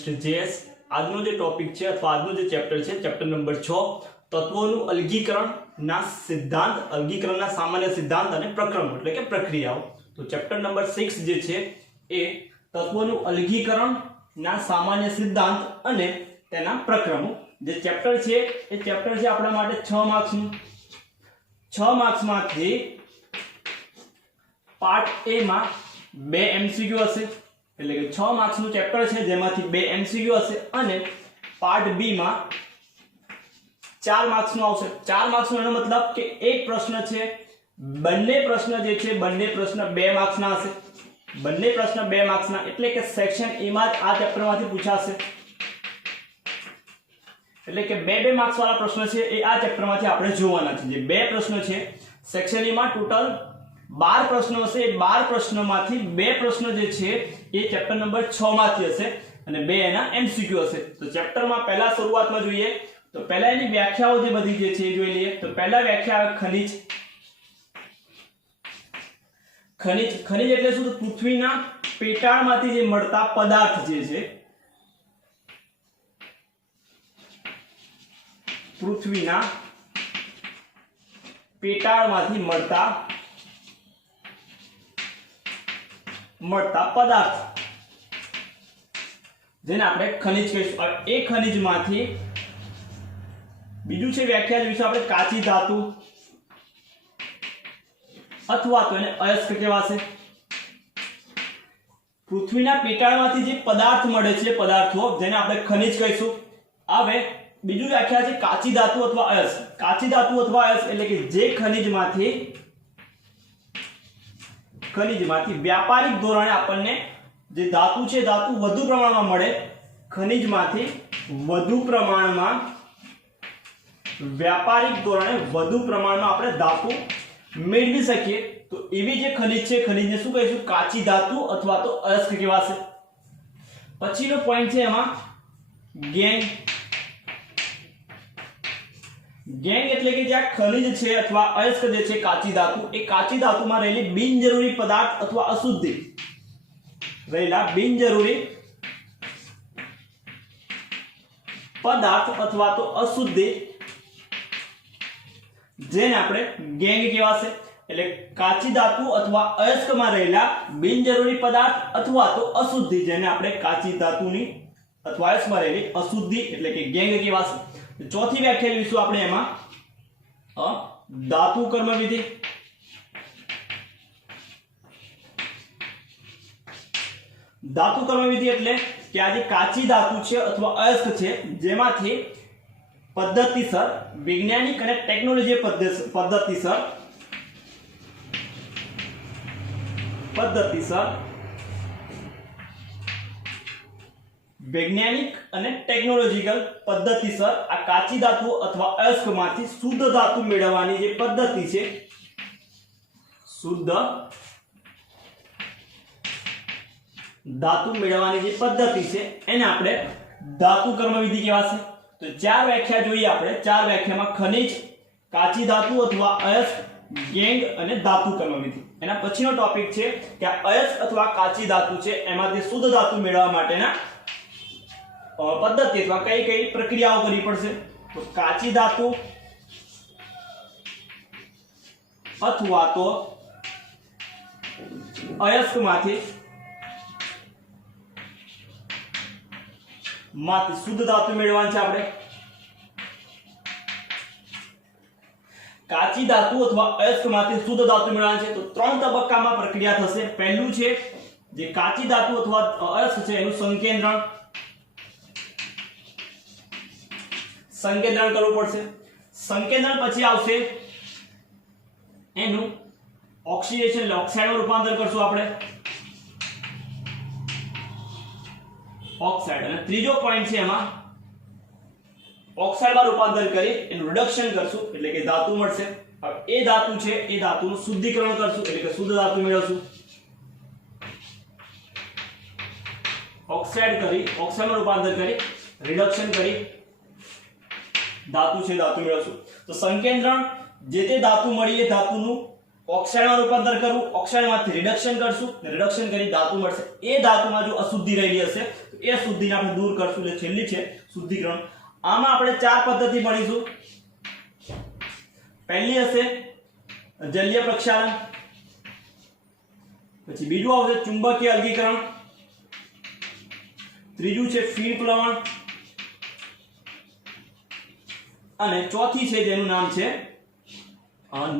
Chemist JS આજનો જે topic છે અથવા આજનો જે ચેપ્ટર છે ચેપ્ટર નંબર 6 તત્વોનું અલગીકરણના સિદ્ધાંત અલગીકરણના સામાન્ય સિદ્ધાંત અને પ્રક્રમો એટલે કે પ્રક્રિયાઓ તો ચેપ્ટર નંબર 6 જે છે એ તત્વોનું અલગીકરણના સામાન્ય સિદ્ધાંત અને તેના પ્રક્રમો જે ચેપ્ટર છે એ ચેપ્ટર છે આપણા માટે 6 માર્ક્સનું 6 માર્ક્સમાંથી પાર્ટ એ માં 2 એમસીક્યુ હશે એટલે કે 6 માર્ક્સનું ચેપ્ટર છે જેમાંથી 2 એમસીક્યુ હશે અને પાર્ટ બી માં 4 માર્ક્સનું આવશે 4 માર્ક્સનો એનો મતલબ કે એક પ્રશ્ન છે બંને પ્રશ્ન જે છે બંને પ્રશ્ન 2 માર્ક્સના હશે બંને પ્રશ્ન 2 માર્ક્સના એટલે કે સેક્શન એ માં જ આ ચેપ્ટરમાંથી પૂછાશે એટલે કે 2 માર્ક્સ વાળા પ્રશ્ન છે એ આ ચેપ્ટરમાંથી આપણે જોવાના છે જે 2 પ્રશ્ન છે સેક્શન એ માં ટોટલ 12 પ્રશ્નો હશે એ 12 પ્રશ્નોમાંથી 2 પ્રશ્ન જે છે એ ચેપ્ટર નંબર 6 માંથી હશે અને 2 એના એમસીક્યુ હશે તો ચેપ્ટરમાં પહેલા શરૂઆતમાં જોઈએ તો પહેલા એની વ્યાખ્યાઓ જે બધી જે છે એ જોઈ લઈએ તો પહેલા વ્યાખ્યા આવે ખનિજ ખનિજ ખનિજ એટલે શું તો પૃથ્વીના પેટાળમાંથી જે મળતા પદાર્થ જે છે પૃથ્વીના પેટાળમાંથી મળતા પદાર્થ જેને આપણે ખનિજ કહીશું એ ખનિજમાંથી બીજું છે વ્યાખ્યા જોઈશું આપણે કાચી ધાતુ અથવા તો એને અયસ્ક કહેવાશે પૃથ્વીના પેટાળમાંથી જે પદાર્થ મળે છે પદાર્થો જેને આપણે ખનિજ કહીશું હવે બીજું વ્યાખ્યા છે કાચી ધાતુ અથવા અયસ્ક કાચી ધાતુ અથવા અયસ્ક એટલે કે જે ખનિજમાંથી વ્યાપારિક ધોરણે આપણને જે ધાતુ છે ધાતુ વધુ પ્રમાણમાં મળે ખનિજમાંથી વધુ પ્રમાણમાં વ્યાપારિક ધોરણે વધુ પ્રમાણમાં આપણે ધાતુ મેળવી શકીએ તો એવી જે ખનિજ છે ખનિજને શું કહીશું કાચી ધાતુ અથવા તો અયસ્ક કહેવાશે પછીનો પોઈન્ટ છે એમાં ગેંગ ગેંગ એટલે કે જે આ ખનિજ છે અથવા અયસ્ક જે છે કાચી ધાતુ એ કાચી ધાતુમાં રહેલી બિનજરૂરી પદાર્થ અથવા અશુદ્ધિ રહેલા બિનજરૂરી પદાર્થ અથવા તો અશુદ્ધિ જેને આપણે ગેંગ કહેવાશે એટલે કાચી ધાતુ અથવા અયસ્કમાં રહેલા બિનજરૂરી પદાર્થ અથવા તો અશુદ્ધિ જેને આપણે કાચી ધાતુની અથવા અયસ્કમાં રહેલી અશુદ્ધિ એટલે કે ગેંગ કહેવાશે ચોથી વ્યાખ્યા લઈશું આપણે એમાં ધાતુ કર્મવિધિ ધાતુ કર્મવિધિ એટલે કે આ જે કાચી ધાતુ છે અથવા અયસ્ક છે જેમાંથી પદ્ધતિસર વૈજ્ઞાનિક અને ટેકનોલોજી પદ્ધતિસર વૈજ્ઞાનિક અને ટેકનોલોજીકલ પદ્ધતિસર આ કાચી ધાતુ અથવા અયસ્કમાંથી શુદ્ધ ધાતુ મેળવવાની જે પદ્ધતિ છે શુદ્ધ ધાતુ મેળવવાની જે પદ્ધતિ છે એને આપણે ધાતુ કર્મવિધિ કહેવાશે તો 4 વ્યાખ્યા જોઈએ આપણે 4 વ્યાખ્યામાં ખનિજ કાચી ધાતુ અથવા અયસ્ક ગેંગ અને ધાતુ કર્મવિધિ એના પછીનો ટોપિક છે કે અયસ્ક અથવા કાચી ધાતુ છે એમાંથી શુદ્ધ ધાતુ મેળવવા માટેના પદ્ધતિ અથવા કઈ કઈ પ્રક્રિયાઓ કરવી પડશે તો કાચી ધાતુ અથવા તો અયસ્કમાંથી શુદ્ધ ધાતુ મેળવવાની છે આપણે કાચી ધાતુ અથવા અયસ્કમાંથી શુદ્ધ ધાતુ મેળવવાની છે તો 3 તબક્કામાં પ્રક્રિયા થશે પહેલું છે જે કાચી ધાતુ અથવા અયસ્ક છે એનું સંકેન્દ્રણ કરવું પડશે સંકેન્દ્રણ પછી આવશે એનું ઓક્સિડેશન એટલે ઓક્સાઇડમાં રૂપાંતર કરશું આપણે ઓક્સાઇડ અને ત્રીજો પોઈન્ટ છે એમાં ઓક્સાઇડમાં રૂપાંતર કરી એનું રિડક્શન કરશું એટલે કે ધાતુ મળશે હવે એ ધાતુ છે એ ધાતુનું શુદ્ધિકરણ કરશું એટલે કે શુદ્ધ ધાતુ મેળવશું ઓક્સાઇડ કરી ઓક્સાઇડમાં રૂપાંતર કરી રિડક્શન કરી ધાતુ છે ધાતુ મેળવશું તો સંકેન્દ્રણ જે તે ધાતુ મળી એ ધાતુનું ઓક્સાઇડમાં રૂપાંતર કરવું ઓક્સાઇડમાંથી રિડક્શન કરશું રિડક્શન કરી ધાતુ મળશે એ ધાતુમાં જો અશુદ્ધિ રહેલી હશે તો એ શુદ્ધિને આપણે દૂર કરશું એટલે છેલ્લી છે શુદ્ધિકરણ। આમાં આપણે ચાર પદ્ધતિ ભણીશું। પહેલી હશે જલીય પ્રક્ષાલન, પછી બીજું આવશે ચુંબકીય અલગીકરણ, ત્રીજું છે ફીણ પ્લવન અને ચોથી છે જેનું નામ છે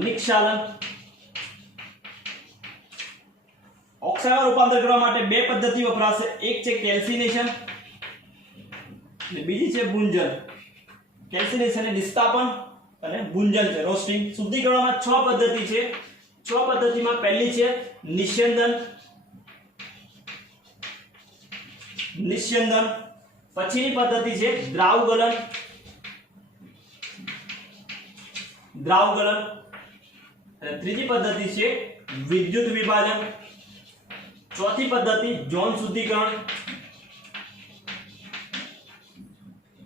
નિક્ષાલન। ઓક્સાઇડમાં રૂપાંતર કરવા માટે બે પદ્ધતિ વપરાશે, એક છે કેલ્સિનેશન અને બીજી છે ભૂંજન। કેલ્સિનેશન એ નિસ્તાપન અને ભૂંજન છે રોસ્ટિંગ। શુદ્ધિકરણમાં 6 પદ્ધતિ છે। 6 પદ્ધતિમાં પહેલી છે નિસ્યંદન, પછીની પદ્ધતિ છે દ્રાવગલન, અને ત્રીજી પદ્ધતિ છે વિદ્યુત વિભાજન, ચોથી પદ્ધતિ ઝોન શુદ્ધિકરણ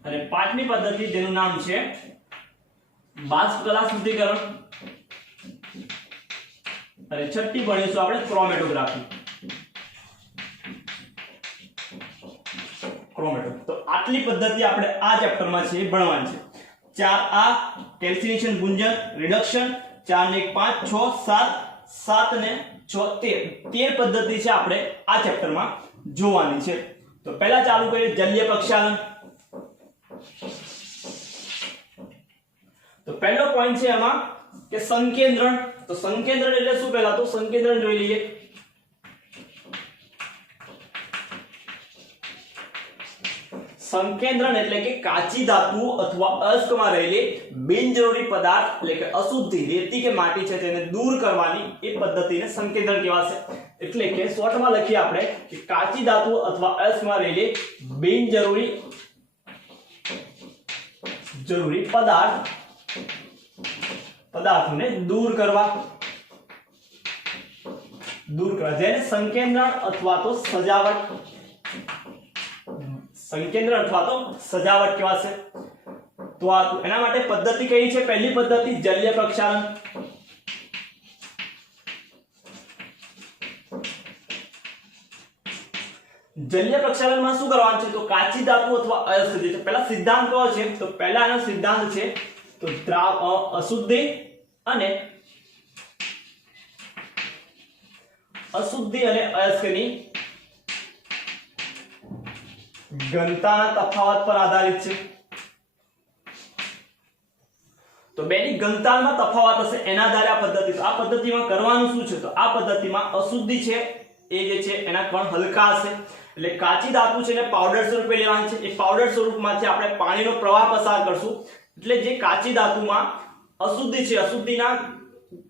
અને પાંચમી પદ્ધતિ જેનું નામ છે બાષ્પ કલા શુદ્ધિકરણ અને છઠ્ઠી ભણીશું આપણે ક્રોમેટોગ્રાફી। તો આટલી પદ્ધતિ આપણે આ ચેપ્ટરમાં છે ભણવાની છે। 4 આ કેલ્સિનેશન, ભૂંજન, રિડક્શન, 4 ને 1 5 6 7 7 ને 6 13 પદ્ધતિ છે આપણે આ ચેપ્ટરમાં જોવાની છે। તો પહેલા ચાલુ કરીએ જલીય પ્રક્ષાલન। તો પહેલો પોઈન્ટ છે એમાં કે સંકેન્દ્રણ। તો સંકેન્દ્રણ એટલે શું? પહેલા તો સંકેન્દ્રણ જોઈ લઈએ। સંકેન્દ્રણ એટલે કે કાચી ધાતુ અથવા અયસ્કમાં રહેલી બિનજરૂરી પદાર્થ એટલે કે અશુદ્ધિ, રેતી કે માટી છે તેને દૂર કરવાની એ પદ્ધતિને સંકેન્દ્રણ કહેવાશે। એટલે કે શોર્ટમાં લખીએ આપણે કે કાચી ધાતુ અથવા અયસ્કમાં રહેલી બિનજરૂરી પદાર્થોને દૂર કરવા જેને સંકેન્દ્રણ અથવા તો સજાવટ કહેવાશે। તો એના માટે પદ્ધતિ કઈ છે? પહેલી પદ્ધતિ જલીય પ્રક્ષાલન। જલીય પ્રક્ષાલનમાં શું કરવાનું છે? તો કાચી ધાતુ અથવા અયસ્ક છે, પહેલા સિદ્ધાંત કયો છે? તો પહેલાનો સિદ્ધાંત છે તો અશુદ્ધિ અને અયસ્કની ઘનતાના તફાવત પર આધારિત છે। તો બેની ઘનતામાં તફાવત હશે એના આધારે આ પદ્ધતિ। તો આ પદ્ધતિમાં કરવાનું શું છે? તો આ પદ્ધતિમાં અશુદ્ધિ છે એ જે છે એના કણ હલકા હશે, એટલે કાચી ધાતુ છે ને પાવડર સ્વરૂપે લેવાની છે। એ પાવડર સ્વરૂપમાંથી આપણે પાણીનો પ્રવાહ પસાર કરશું, એટલે જે કાચી ધાતુમાં અશુદ્ધિ છે, અશુદ્ધિના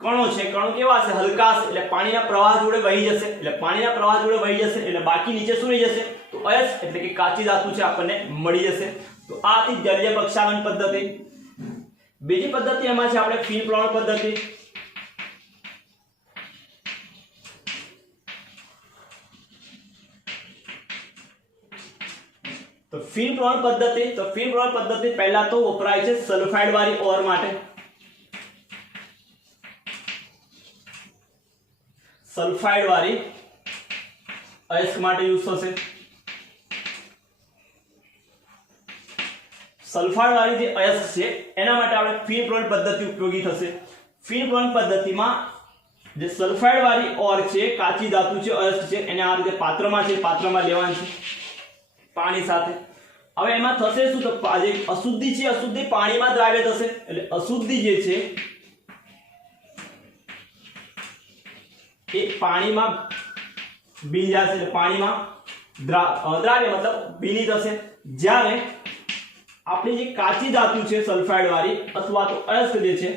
કણો છે, કણો કેવા હશે? હલકા હશે, એટલે પાણીના પ્રવાહ જોડે વહી જશે। એટલે પાણીના પ્રવાહ જોડે વહી જશે એટલે બાકી નીચે શું રહી જશે? તો અયસ્ક એટલે કે કાચી ધાતુ છે આપણને મળી જશે। તો આ હતી જલીય પ્રક્ષાલન પદ્ધતિ। બીજી પદ્ધતિ એમાં છે આપણે ફીણ પ્લવન પદ્ધતિ। તો ફીણ પ્લવન પદ્ધતિ પહેલા તો વપરાય છે સલ્ફાઇડ વાળી ઓર માટે। સલ્ફાઇડ વાળી અયસ્ક માટે યુઝ થશે। સલ્ફાઇડ વાળી જે અયસ્ક છે એના માટે આપણે ફીણ પ્લવન પદ્ધતિ ઉપયોગી થશે। ફીણ પ્લવન પદ્ધતિમાં જે સલ્ફાઇડ વાળી ઓર છે, કાચી ધાતુ છે, અયસ્ક છે, એને આ રીતે પાત્રમાં લેવાની છે પાણી સાથે। હવે એમાં થશે શું? તો જે અશુદ્ધિ છે, અશુદ્ધિ પાણીમાં દ્રાવ્ય થશે, એટલે અશુદ્ધિ જે છે એ પાણીમાં ભીંજાશે, એટલે પાણીમાં દ્રાવ્ય મતલબ ભીની થશે। જ્યારે આપણી જે કાચી ધાતુ છે સલ્ફાઇડ વાળી અથવા તો અયસ્ક જે છે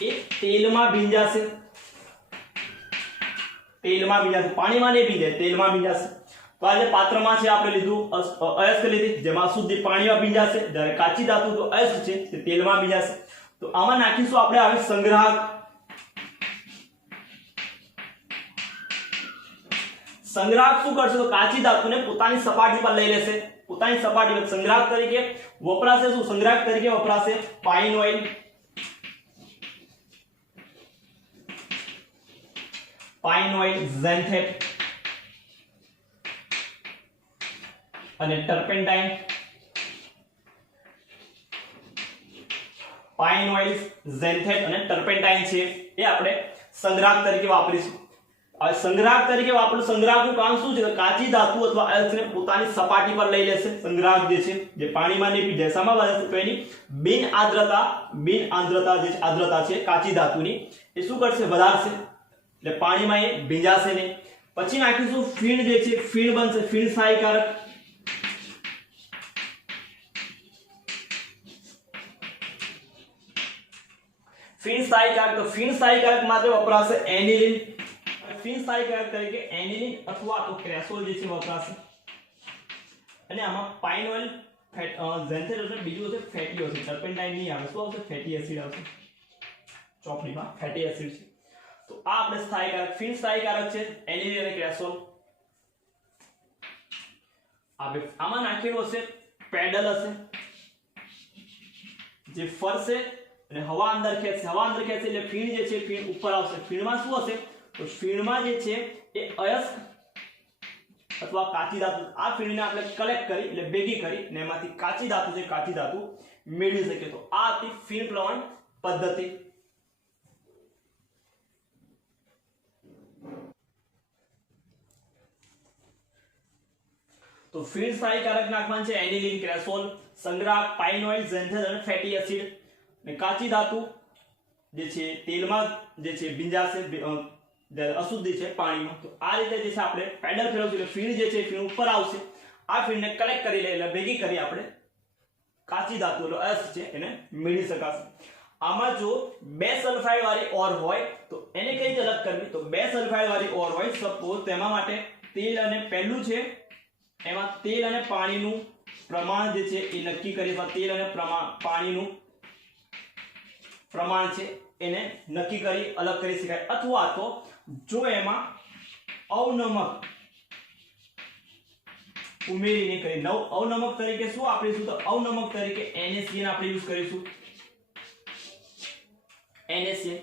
એ તેલમાં ભીંજાશે, પાણીમાં નહીં ભીંજાય, તેલમાં ભીંજાશે। તો આ જે પાત્રમાં છે આપણે લીધું અયસ્ક લીધી, જેમાં શુદ્ધિ પાણીમાં ભીંજાશે, જ્યારે કાચી ધાતુ તો અયસ્ક છે તે તેલમાં ભીંજાશે। તો આમાં નાખીશું આપણે હવે સંગ્રાહક। સંગ્રાહક શું કરશે? તો કાચી ધાતુને પોતાની સપાટી પર લઈ લેશે, પોતાની સપાટી પર સંગ્રાહક તરીકે વપરાશે શું? સંગ્રાહક તરીકે વપરાશે પાઇન ઓઇલ, ઝેન્થેટ। અને ટર્પેન્ટાઇન, પાઇન ઓઇલ, ઝેન્થેટ અને ટર્પેન્ટાઇન છે એ આપણે સંગ્રાહક તરીકે વાપરીશું. હવે સંગ્રાહક તરીકે વાપરું. સંગ્રાહકનું કામ શું છે? કાચી ધાતુ અથવા અયસ્કને પોતાની સપાટી પર લઈ લેશે. સંગ્રાહક જે છે જે પાણીમાં ને ભેજામાં વધે તો એની બિન આર્દ્રતા જે આર્દ્રતા છે કાચી ધાતુની એ શું કરશે? વધારશે. એટલે પાણીમાં એ ભીંજાશે નહીં. પછી નાખીશું ફીણ જે છે, ફીણ બનશે, ફીણ સહાયકારક. ફીણ સહાયકારક, તો ફીણ સહાયકારક માટે વપરાશે એનિલિન. ફીણ સહાયકારક તરીકે એનિલિન અથવા તો ક્રેસોલ જે છે વપરાશે. અને આમાં પાઇન ઓઇલ, ઝેન્થેટ એટલે બીજું છે ફેટી એસિડ. ટર્પેન્ટાઇન નહીં આવે. શું આવશે? ફેટી એસિડ આવશે. ચોકડીમાં ફેટી એસિડ છે. તો આ આપણે સહાયકારક, ફીણ સહાયકારક છે એનિલિન અને ક્રેસોલ. આમાં નાખેલું હશે પેડલ હશે જે ફરશે અને હવા અંદર ખેંચશે. હવા અંદર ખેંચશે એટલે ફીણ જે છે ફીણ ઉપર આવશે. ફીણમાં શું હશે? તો ફીણમાં જે છે એ અયસ્ક અથવા કાચી ધાતુ, આ ફીણને આપણે કલેક્ટ કરી એટલે ભેગી કરી અને એમાંથી કાચી ધાતુ છે કાચી ધાતુ મેળવી શકીએ. તો આ હતી ફીણ પ્લવન પદ્ધતિ. તો ફીણ સહાયકારક નાખવાનું છે એનિલિન, ક્રેસોલ, સંગ્રાહક પાઇન ઓઇલ, ઝેન્થેટ અને ફેટી એસિડ. અને કાચી ધાતુ જે છે તેલમાં જે છે ભીંજાશે, જ્યારે અશુદ્ધિ છે પાણીમાં. તો આ રીતે જે છે આપણે પેડલ ફેરવશું એટલે ફીણ જે છે ફીણ ઉપર આવશે. આ ફીણને કલેક્ટ કરી લે એટલે ભેગી કરી આપણે કાચી ધાતુ એટલે અયસ્ક છે એને મેળવી શકાશે. આમાં જો 2 સલ્ફાઇડ વાળી ઓર હોય તો એને કઈ રીતે અલગ કરવી? તો 2 સલ્ફાઇડ વાળી ઓર હોય સપોઝ, તેમાં માટે તેલ અને પહેલું છે એમાં તેલ અને પાણીનું પ્રમાણ જે છે એ નક્કી કરી. તેલ અને પાણીનું પ્રમાણ છે એને નક્કી કરી અલગ કરી શકાય. અથવા તો જો એમાં અવનમક ઉમેરીને કરી અવનમક તરીકે શું વાપરીશું? તો અવનમક તરીકે NaCN આપણે યુઝ કરીશું. NaCN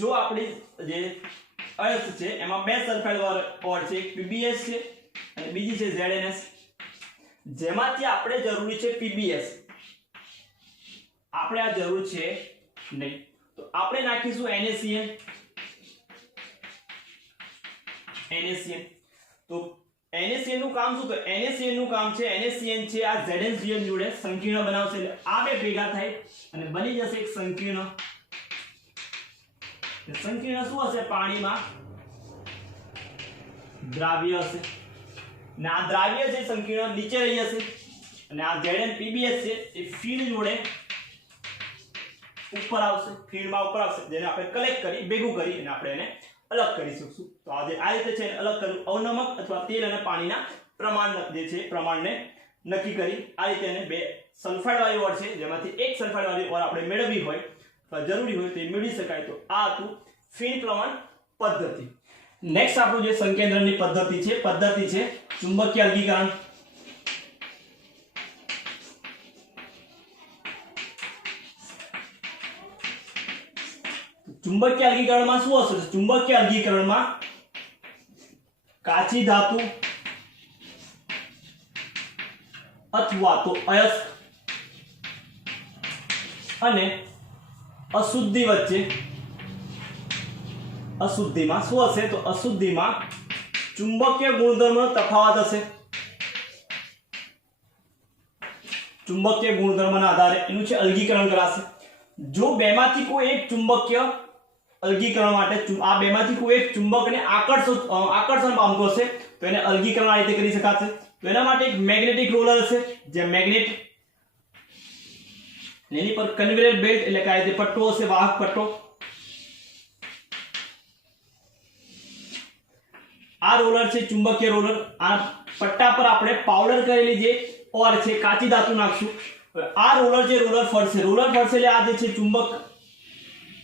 જો આપણી જે અયસ્ક છે એમાં 2 સલ્ફાઇડ ઓર છે, એક PbS છે અને બીજી છે ZnS. જેમાંથી આપણે જરૂરી છે PbS, આપણે આ જરૂર છે નહીં. તો આપણે નાખીશું NaCN. તો NaCN નું કામ શું? તો NaCN નું કામ છે, NaCN છે આ ZnCN જોડે સંકીર્ણ બનાવશે એટલે આ બે ભેગા થાય અને બની જશે એક સંકીર્ણ. સંકીર્ણ શું હશે? પાણીમાં દ્રાવ્ય હશે. અને આ દ્રાવ્ય છે સંકીર્ણ નીચે રહી જશે અને આ ZnPbS છે એ ફીણ જોડે ઉપર આવશે. ફીણમાં ઉપર આવશે જેને આપણે કલેક્ટ કરી ભેગું કરી અને આપણે એને અલગ કરી શકશું. તો આ રીતે છે અલગ કરવું. અવનમક અથવા તેલ અને પાણીના પ્રમાણ જે છે પ્રમાણને નક્કી કરી આ રીતે એને 2 સલ્ફાઇડ વાળી ઓર છે જેમાંથી એક સલ્ફાઇડ વાળી ઓર આપણે મેળવવી હોય અથવા જરૂરી હોય તો એ મેળવી શકાય. તો આ હતું ફીણ પ્લવન પદ્ધતિ. નેક્સ્ટ આપણું જે સંકેન્દ્રની પદ્ધતિ છે ચુંબકીય અલગીકરણ. ચુંબકીય અલગીકરણમાં શું હશે? ચુંબકીય અલગીકરણમાં કાચી ધાતુ અથવા તો અયસ્ક અને અશુદ્ધિ વચ્ચે અશુદ્ધિમાં શું હશે? તો અશુદ્ધિમાં ચુંબકીય ગુણધર્મનો તફાવત હશે. ચુંબકીય ગુણધર્મના આધારે એનું છે અલગીકરણ કરાશે. જો બેમાંથી કોઈ એક ચુંબકીય અલગીકરણ માટે આ બેમાંથી કોઈ એક ચુંબકને આકર્ષણ પામતો હશે તો એને અલગીકરણ આ રીતે કરી શકાશે. તો એના માટે એક મેગ્નેટિક રોલર હશે જે મેગ્નેટ, એની પર કન્વેયર બેલ્ટ એટલે કે આ રીતે પટ્ટો હશે, વાહક પટ્ટો. આ રોલર છે ચુંબકીય રોલર. આ પટ્ટા પર આપણે પાવડર કરેલી જે ઓર છે કાચી ધાતુ નાખશું. આ રોલર ફરશે એટલે આ જે છે ચુંબક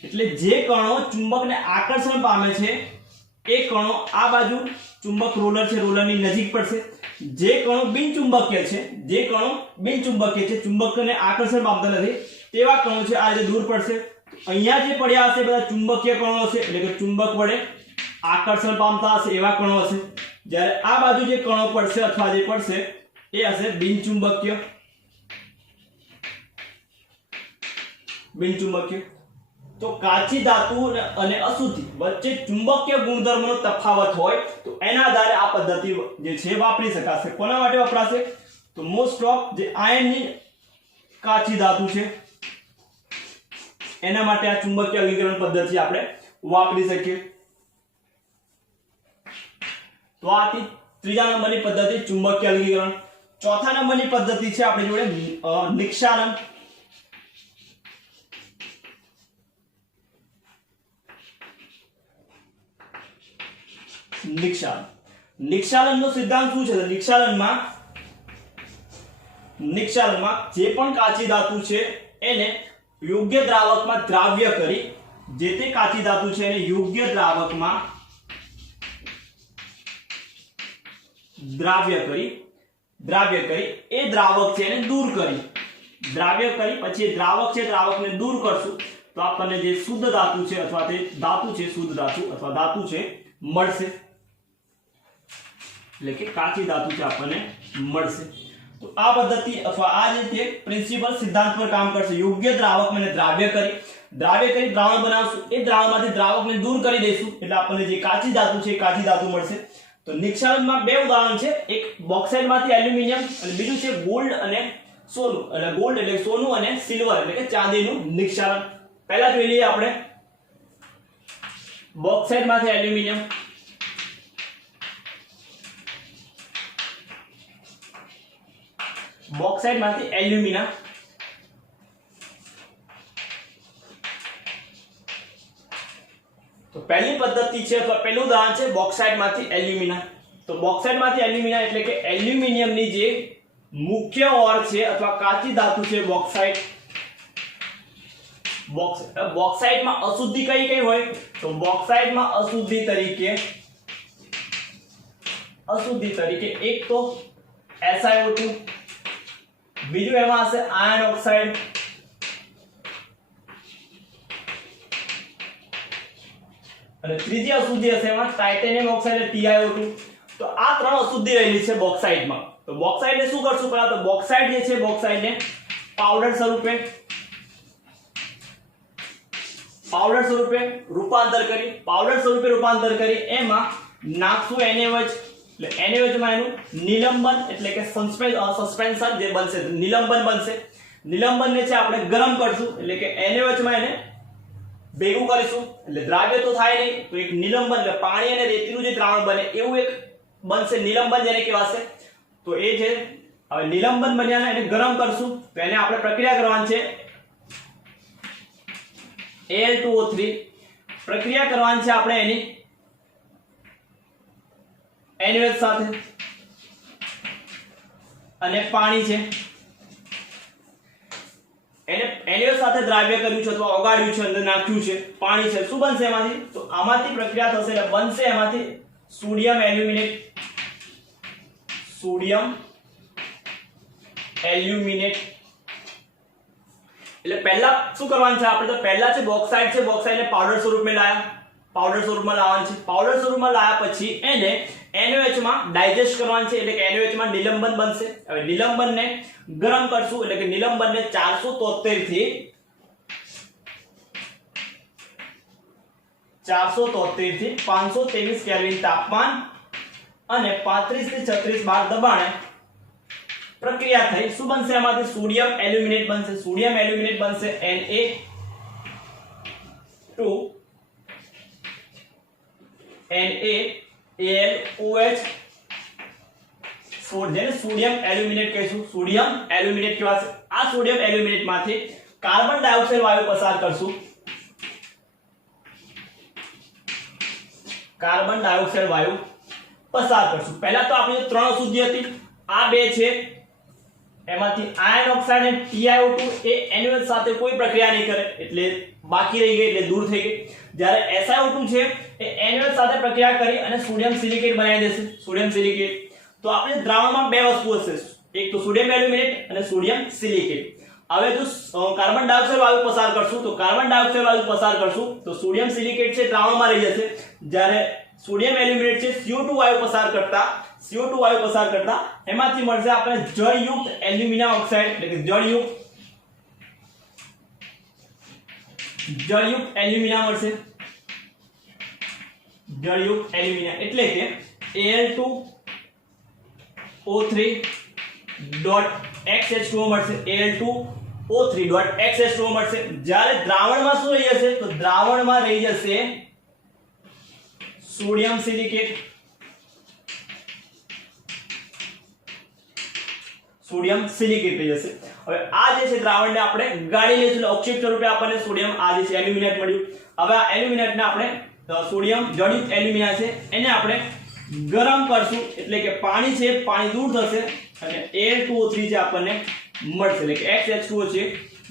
એટલે જે કણો ચુંબકને આકર્ષણ પામે છે એ કણો આ બાજુ ચુંબક રોલર છે રોલરની નજીક પડશે. જે કણો બિનચુંબકીય છે ચુંબકને આકર્ષણ પામતા નથી તેવા કણો છે આ રીતે દૂર પડશે. અહીંયા જે પડ્યા હશે બધા ચુંબકીય કણો હશે એટલે કે ચુંબક વડે આકર્ષણ પામતા હશે એવા કણો હશે. જ્યારે આ બાજુ જે કણો પડશે અથવા જે પડશે એ હશે બિનચુંબકીય. તો કાચી ધાતુ અને અશુદ્ધિ વચ્ચે ચુંબકીય ગુણધર્મનો તફાવત હોય તો એના આધારે આ પદ્ધતિ જે છે વાપરી શકાશે. કોના માટે વપરાશે? તો મોસ્ટ ઓફ જે આયનની કાચી ધાતુ છે એના માટે આ ચુંબકીય અલગીકરણ પદ્ધતિ આપણે વાપરી શકીએ. તો આ હતી ત્રીજા નંબરની પદ્ધતિ ચુંબકીય અલગીકરણ. ચોથા નંબરની પદ્ધતિ છે આપણી જોડે નિક્ષાલન. નિક્ષાલનનો સિદ્ધાંત શું છે? નિક્ષાલનમાં જે પણ કાચી ધાતુ છે એને યોગ્ય દ્રાવકમાં દ્રાવ્ય કરી, જે તે કાચી ધાતુ છે એને યોગ્ય દ્રાવકમાં દ્રાવ્ય કરી એ દ્રાવક છે એને દૂર કરી, દ્રાવ્ય કરી પછી એ દ્રાવક છે દ્રાવકને દૂર કરશું તો આપણને જે શુદ્ધ ધાતુ છે અથવા તે ધાતુ છે શુદ્ધ ધાતુ અથવા ધાતુ છે મળશે. એટલે કે કાચી ધાતુ છે આપણને મળશે. તો આ પદ્ધતિ અથવા આ જે છે પ્રિન્સિપલ સિદ્ધાંત પર કામ કરશે. યોગ્ય દ્રાવકને દ્રાવ્ય કરી દ્રાવણ બનાવશું, એ દ્રાવણમાંથી દ્રાવકને દૂર કરી દઈશું એટલે આપણને જે કાચી ધાતુ છે એ કાચી ધાતુ મળશે. તો નિક્ષાલનમાં બે ઉદાહરણ છે, એક બોક્સાઇટમાંથી એલ્યુમિનિયમ અને બીજું છે ગોલ્ડ અને સોનું. એટલે ગોલ્ડ એટલે સોનું અને સિલ્વર એટલે કે ચાંદીનું નિક્ષાલન. પહેલા જોઈ લઈએ આપણે બોક્સાઇટમાંથી એલ્યુમિનિયમ. બોક્સાઇટમાંથી એલ્યુમિના. તો પહેલી પદ્ધતિ છે અથવા પહેલું ઉદાહરણ છે બોક્સાઇટમાંથી એલ્યુમિના. તો બોક્સાઇટમાંથી એલ્યુમિના એટલે કે એલ્યુમિનિયમની જે મુખ્ય ઓર છે અથવા કાચી ધાતુ છે બોક્સાઇટ. બોક્સાઇટમાં અશુદ્ધિ કઈ હોય? તો બોક્સાઇટમાં અશુદ્ધિ તરીકે એક તો SiO2, બીજું એમાં હશે આયર્ન ઓક્સાઇડ, અને ત્રીજી અશુદ્ધિ હશે એમાં ટાઇટેનિયમ ઓક્સાઇડ TiO2. તો આ ત્રણ અશુદ્ધિ રહેલી છે બોક્સાઇટમાં. તો બોક્સાઇટને શું કરશું? પહેલા તો બોક્સાઇટ જે છે બોક્સાઇટને પાવડર સ્વરૂપે રૂપાંતર કરી એમાં નાખશું NaOH. એટલે NaOH માં એનું નિલંબન એટલે કે સસ્પેન્શન જે બનશે નિલંબન બનશે. નિલંબનને છે આપણે ગરમ કરશું એટલે કે NaOH માં એને ભેગું કરીશું એટલે દ્રાવ્ય તો થાય નહીં, તો એક નિલંબન એટલે પાણી અને રેતીનું જે દ્રાવણ બને એવું એક બનશે નિલંબન જેને કહેવાશે. તો એ છે હવે નિલંબન બન્યાને એને ગરમ કરશું તો એને આપણે પ્રક્રિયા કરવાની છે Al2O3 પ્રક્રિયા કરવાની છે આપણે એની NaOH સાથે અને પાણી છે એને NaOH સાથે દ્રાવ્ય કર્યું છે અથવા ઓગાળ્યું છે, અંદર નાખ્યું છે, પાણી છે. શું બનશે એમાંથી? તો આમાંથી પ્રક્રિયા થશે એટલે બનશે એમાંથી સોડિયમ એલ્યુમિનેટ. એટલે પહેલા શું કરવાનું છે આપણે? તો પહેલા છે બોક્સાઇટને પાવડર સ્વરૂપમાં લાવવાનું છે. પાવડર સ્વરૂપમાં લાવ્યા પછી એને NaOH માં ડાયજેસ્ટ કરવાનું છે એટલે કે NaOH માં નિલંબન બનશે. હવે નિલંબનને ગરમ કરશું એટલે કે નિલંબનને 473 થી 523 કેલ્વિન તાપમાન અને 35 થી 36 બાર દબાણે પ્રક્રિયા થઈ. શું બનશે એમાંથી? સોડિયમ એલ્યુમિનેટ બનશે. સોડિયમ એલ્યુમિનેટ બનશે NaAlOH જેને સોડિયમ એલ્યુમિનેટ કહીશું. સોડિયમ એલ્યુમિનેટ કહેવાશે. આ સોડિયમ એલ્યુમિનેટ માંથી કાર્બન ડાયોક્સાઇડ વાયુ પસાર કરશું. પહેલા તો આપણી ત્રણ અશુદ્ધિ હતી, આ બે છે એમાંથી આયર્ન ઓક્સાઇડ અને TiO2 એ NaOH સાથે કોઈ પ્રક્રિયા નહીં કરે એટલે બાકી રહી ગઈ એટલે દૂર થઈ ગઈ. જ્યારે SiO2 છે એ NaOH સાથે પ્રક્રિયા કરી અને સોડિયમ સિલિકેટ બનાવી દેશે. તો આપણે દ્રાવણમાં બે વસ્તુ હશે, એક તો સોડિયમ એલ્યુમિનેટ અને સોડિયમ સિલિકેટ. હવે જો કાર્બન ડાયોક્સાઇડ વાયુ પસાર કરશું તો કાર્બન ડાયોક્સાઇડ વાયુ પસાર કરશું તો સોડિયમ સિલિકેટ છે દ્રાવણમાં રહી જશે, જ્યારે સોડિયમ એલ્યુમિનેટ છે CO2 વાયુ પસાર કરતા એમાંથી મળશે આપણે જળયુક્ત એલ્યુમિના ઓક્સાઇડ, એટલે કે જળયુક્ત એલ્યુમિના મળશે, જળયુક્ત એલ્યુમિના એટલે કે Al2O3.XH2O મળશે, Al2O3.XH2O મળશે। જ્યારે દ્રાવણમાં શું રહી જશે તો દ્રાવણમાં રહી જશે સોડિયમ સિલિકેટ, રહી જશે। હવે આ જે છે દ્રાવણને આપણે ગાળી લઈશું એટલે ઓક્સિડ સ્વરૂપે આપણને સોડિયમ આ જે છે એલ્યુમિનેટ મળ્યું। હવે આ એલ્યુમિનેટને આપણે સોડિયમ જળયુક્ત એલ્યુમિના છે એને આપણે ગરમ કરશું એટલે કે પાણી છે પાણી દૂર થશે અને Al2O3 છે આપણને મળશે, એટલે કે XH2O છે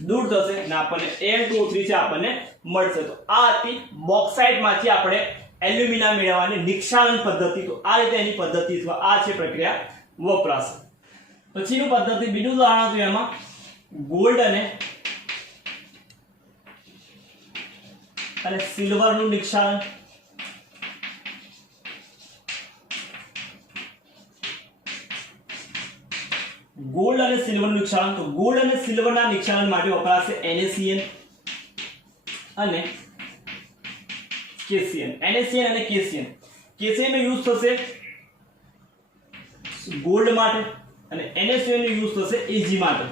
દૂર થશે અને આપણને Al2O3 છે આપણને મળશે। તો આ હતી બોક્સાઇટમાંથી આપણે એલ્યુમિના મેળવવાની નિક્ષાલન પદ્ધતિ। તો આ રીતે એની પદ્ધતિ અથવા આ છે પ્રક્રિયા વપરાશે। પછીનું પદ્ધતિ બીજું ઉદાહરણ હતું એમાં ગોલ્ડ અને સિલ્વરનું નિક્ષાલન। ગોલ્ડ અને સિલ્વરનું નિક્ષાલન, તો ગોલ્ડ અને સિલ્વરના નિક્ષાલન માટે વપરાશે NaCN અને KCN, NaCN અને KCN। KCN નો યુઝ થશે ગોલ્ડ માટે અને NaCN નો યુઝ થશે Ag માટે।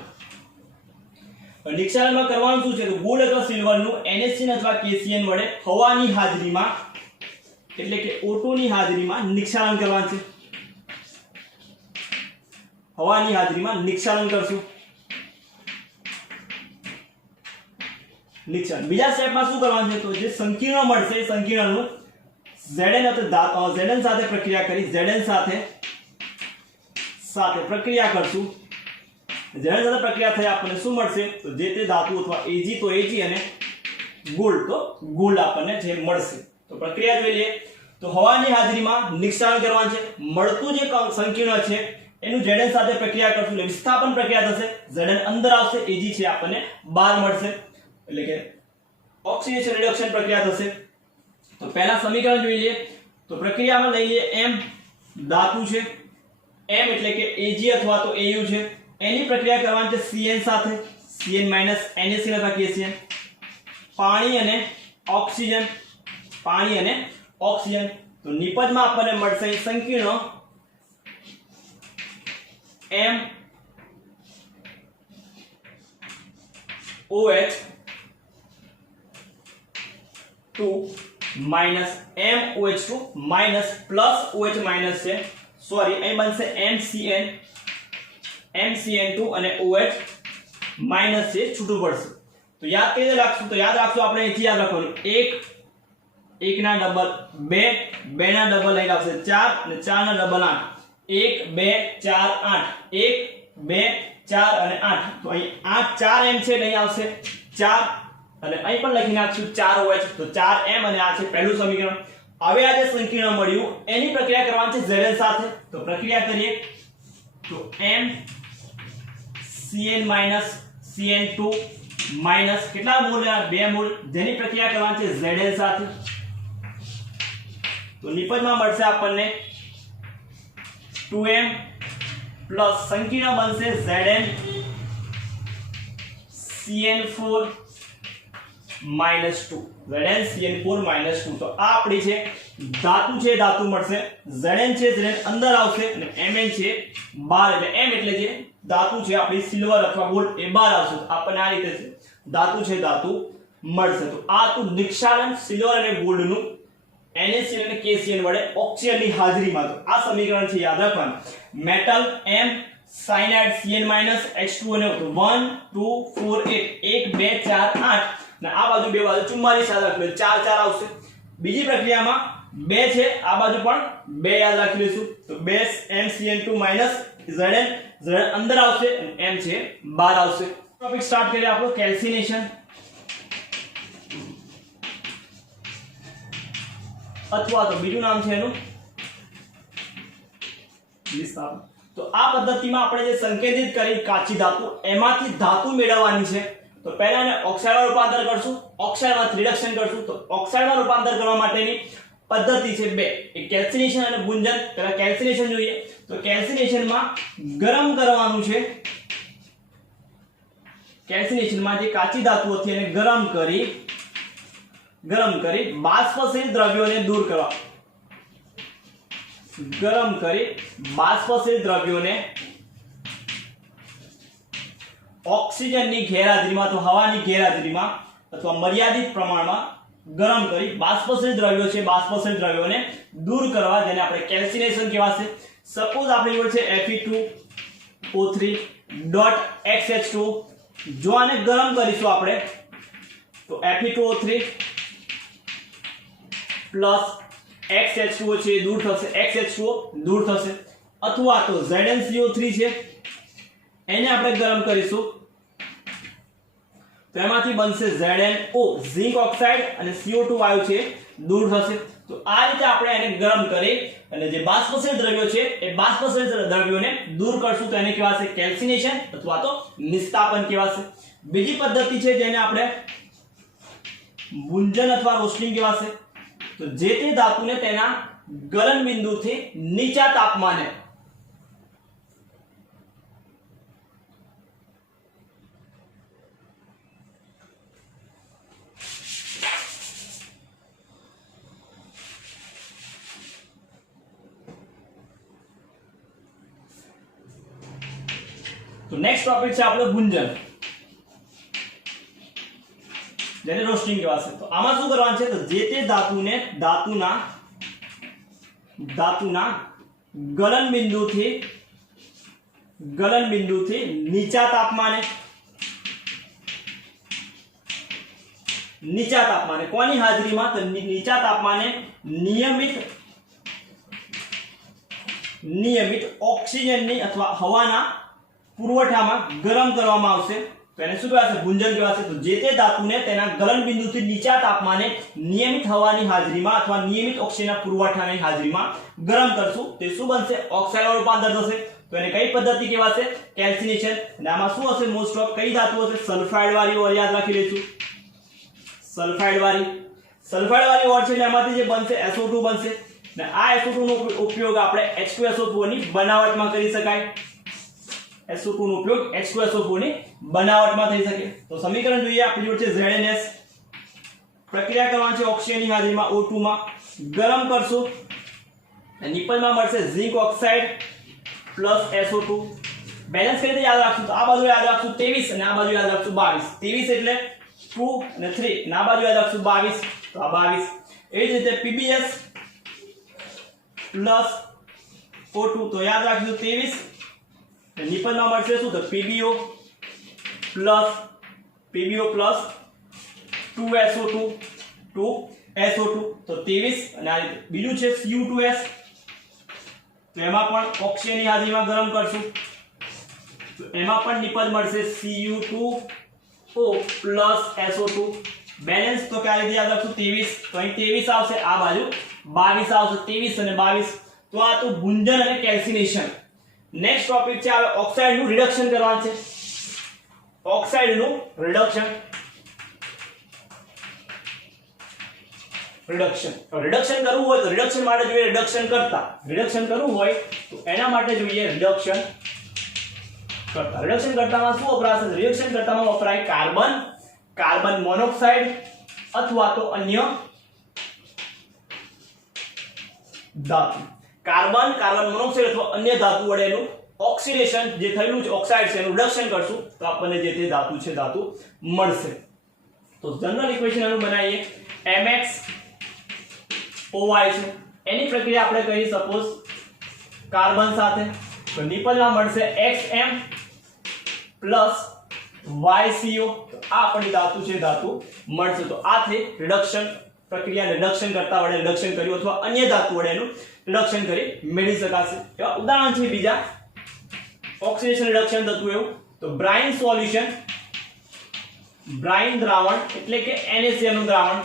નિક્ષાલનમાં કરવાનું શું છે તો ગોલ્ડ અથવા સિલ્વરનું NaCN અથવા KCN વડે હવાની હાજરીમાં એટલે કે O2 ની હાજરીમાં નિક્ષાલન કરવાનું છે, હવાની હાજરીમાં નિક્ષાલન કરશું। નિક્ષાલન બીજા સ્ટેપમાં શું કરવાનું છે તો જે સંકીર્ણ મળશે એ સંકીર્ણનું Zn સાથે પ્રક્રિયા કરી Zn સાથે પ્રક્રિયા કરશું। Zn સાથે પ્રક્રિયા થઈ આપણને શું મળશે તો જે તે ધાતુ અથવા Ag તો Ag અને ગોલ્ડ તો ગોલ્ડ આપણને જે મળશે। તો પ્રક્રિયા જોઈ લઈએ તો હવાની હાજરીમાં નિક્ષાલન કરવાનું છે, મળતું જે સંકીર્ણ છે એનું Zn સાથે પ્રક્રિયા કરશું એટલે વિસ્થાપન પ્રક્રિયા થશે, Zn અંદર આવશે, Ag છે આપણને બહાર મળશે એટલે કે ઓક્સિડેશન રિડક્શન પ્રક્રિયા થશે। તો પહેલા સમીકરણ જોઈ લઈએ તો પ્રક્રિયામાં લઈ લઈએ m ધાતુ છે, m એટલે કે Ag અથવા તો Au છે, એની પ્રક્રિયા કરવાની છે Cn સાથે, Cn NaCN અથવા KCN, પાણી અને ઓક્સિજન। તો નિપજમાં આપણને મળશે સંકીર્ણ MOH2 minus MOH2 minus plus OH minus છે, સોરી અહીં બનશે MCN2 અને OH minus છે છૂટું પડશે। તો યાદ કઈ રીતે રાખશું તો યાદ રાખશું આપણે અહીંથી યાદ રાખવાનું 1 ના ડબલ 2 2 ના ડબલ અહીં આવશે 4 અને 4 ના ડબલ 8 1 2 4 8 1 2 4 અને 8 તો અહીં 8 4m છે એટલે અહીં આવશે 4 અને અહીં પણ લખી નાખશું 4OH તો 4m અને આ છે પહેલું સમીકરણ। હવે આ જે સંકીર્ણ મળ્યું એની પ્રક્રિયા કરવાની છે Zn સાથે, તો પ્રક્રિયા કરીએ તો MCN CN2 માઈનસ કેટલા મોલ 2 મોલ જેની પ્રક્રિયા કરવાની છે Zn સાથે। તો નિપજમાં મળશે આપણને 2m પ્લસ સંકીર્ણ બનશે Zn CN4 -2 Zn CN4 -2। તો આ આપણી છે ધાતુ છે, ધાતુ મળશે Zn છે, Zn અંદર આવશે અને Mn છે બહાર, એટલે M એટલે જે ધાતુ છે આપણી સિલ્વર અથવા ગોલ્ડ એ બહાર આવશે। તો આપણને આ રીતે છે ધાતુ છે ધ્યાતુ મળશે। તો આ તો નિક્ષાલન સિલ્વર અને ગોલ્ડનું NaCN અને KCN વડે ઓક્સિજનની હાજરીમાં। તો આ સમીકરણ છે યાદ રાખવાનું, metal M cyanide Cn H2O ને 1 2 4 8 1 2 4 8 અને આ બાજુ બે બાજુ 44 યાદ રાખી લો 4 4 આવશે। બીજી પ્રક્રિયામાં 2 છે આ બાજુ પણ 2 યાદ રાખી લઈશું તો 2 MCN2 Zn અંદર આવશે અને M છે બહાર આવશે। ટોપિક સ્ટાર્ટ કરીએ આપણો કેલ્સિનેશન અથવા તો બીજું નામ છે એનું વિસ્થાપન। તો તો આ પદ્ધતિમાં આપણે જે સંકેતિત કરી કાચી ધાતુ એમાંથી ધાતુ મેળવવાની છે. તો પહેલા એને ઓક્સાઇડમાં રૂપાંતર કરશું, ઓક્સાઇડમાં રિડક્શન કરશું. તો ઓક્સાઇડમાં રૂપાંતર કરવા માટેની પદ્ધતિ છે બે, એક કેલ્સિનેશન અને ભુંજન. પહેલા કેલ્સિનેશન જોઈએ. તો કેલ્સિનેશનમાં ગરમ કરવાનું છે. કેલ્સિનેશનમાં જે કાચી ધાતુ હતી એને ગરમ કરી બાષ્પશીલ દ્રવ્યોને દૂર કરવા. ગરમ કરી બાષ્પશીલ દ્રવ્યોને ઓક્સિજનની ગેરહાજરીમાં અથવા હવાની ગેરહાજરીમાં અથવા મર્યાદિત પ્રમાણમાં ગરમ કરી બાષ્પશીલ દ્રવ્યો છે, બાષ્પશીલ દ્રવ્યોને દૂર કરવા, જેને આપણે કેલ્સિનેશન કહેવાશે. સપોઝ આપણી જોડે છે Fe2O3.XH2. જો આને ગરમ કરીશું આપણે તો Fe2O3 પ્લસ XH2O છે દૂર થશે, XH2O દૂર થશે. અથવા તો ZnCO3 છે એને આપણે ગરમ કરીશું તો એમાંથી બનશે ZnO, ઝિંક ઓક્સાઇડ, અને CO2 વાયુ છે દૂર થશે. તો આ રીતે આપણે એને ગરમ કરી અને જે બાષ્પશીલ દ્રવ્યો છે એ બાષ્પશીલ દ્રવ્યોને દૂર કરશું તો એને કહેવાશે કેલ્સિનેશન અથવા તો નિસ્તાપન કહેવાશે. બીજી પદ્ધતિ છે જેને આપણે ભુંજન અથવા રોસ્ટિંગ કહેવાશે. તો જે તે ધાતુને તેના ગલન બિંદુથી નીચા તાપમાને તો નેક્સ્ટ ટોપિક છે આપણો ભુંજન, જેને રોસ્ટિંગ કહેવાશે. તો આમાં શું કરવાનું છે? તો જે તે ધાતુને ધાતુના ગલન બિંદુથી નીચા તાપમાને કોની હાજરીમાં? તો નીચા તાપમાને નિયમિત ઓક્સિજનની અથવા હવાના પુરવઠામાં ગરમ કરવામાં આવશે તો એને શું કહેવાશે? ભુંજન કહેવાશે. તો જે તે ધાતુને તેના ગલન બિંદુથી નીચા તાપમાને નિયમિત હવાની હાજરીમાં અથવા નિયમિત ઓક્સિજનના પુરવઠાની હાજરીમાં ગરમ કરશું તો શું બનશે? ઓક્સાઇડમાં રૂપાંતર થશે. તો એને કઈ પદ્ધતિ કહેવાશે? કેલ્સિનેશન. અને આમાં શું હશે? મોસ્ટ ઓફ કઈ ધાતુ હશે? સલ્ફાઇડ વાળી ઓર યાદ રાખી લઈશું. સલ્ફાઇડ વાળી ઓર છે એમાંથી જે બનશે SO2 બનશે. અને આ SO2 નો ઉપયોગ આપણે H2SO4 ની બનાવટમાં કરી શકાય. SO2 નો ઉપયોગ H2SO4 ની બનાવટમાં થઈ શકે. તો સમીકરણ જોઈએ. આપણી જોડે છે ZnS. પ્રક્રિયા કરવાની છે ઓક્સિજનની હાજરીમાં O2 માં. ગરમ કરશો અને નિપલમાં મળશે zinc oxide plus SO2. Balance કરી રીતે યાદ રાખશું. તો આ બાજુ યાદ રાખશું 23 અને આ બાજુ યાદ રાખશું 22. 23 એટલે 2 અને 3 અને આ બાજુ યાદ રાખશું 22. તો આ 22. એ જ રીતે PbS પ્લસ O2 તો યાદ રાખજો 23. નિપલમાં મળશે શું? તો PbO પ્લસ 2SO2 તો 23. અને આ બીજું છે Cu2S. તો એમાં પણ ઓક્સિજનની હાજરીમાં ગરમ કરશું તો એમાં પણ નિપલ મળશે Cu2O પ્લસ SO2. બેલેન્સ તો કઈ રીતે યાદ રાખશું? 23. તો અહીં 23 આવશે, આ બાજુ 22 આવશે. 23 અને 22. તો આ તો ભુંજન અને કેલ્સિનેશન. નેક્સ્ટ ટોપિક છે હવે ઓક્સાઇડનું રિડક્શન કરવાનું છે. ઓક્સાઇડનું રિડક્શન કરવું હોય તો રિડક્શન માટે જોઈએ રિડક્શન કરવું હોય તો એના માટે જોઈએ રિડક્શન કરતામાં શું વપરાશે? રિડક્શન કરતામાં વપરાય કાર્બન મોનોક્સાઇડ અથવા તો અન્ય ધાતુ. કાર્બન મોનોક્સાઇડ અથવા અન્ય ધાતુ વડેનું ઓક્સિડેશન જે થયેલું છે ઓક્સાઇડ છે એનું રિડક્શન કરશું તો આપણને જે તે ધાતુ છે ધાતુ મળશે. તો જનરલ ઇક્વેશન એનું બનાવીએ MxOY છે. એની પ્રક્રિયા આપણે કરી સપોઝ કાર્બન સાથે તો નિપલમાં મળશે XM પ્લસ YCO. આ આપણી ધાતુ છે ધાતુ મળશે. તો આથી રિડક્શન પ્રક્રિયા રિડક્શન કરતા વડે રિડક્શન કર્યું અથવા અન્ય ધાતુ વડે એનું રિડક્શન કરી મેળવી શકાશે. એવા ઉદાહરણ છે બીજા ઓક્સિડેશન રિડક્શન થતું એવું તો બ્રાઇન સોલ્યુશન, બ્રાઇન દ્રાવણ એટલે કે NaCl નું દ્રાવણ.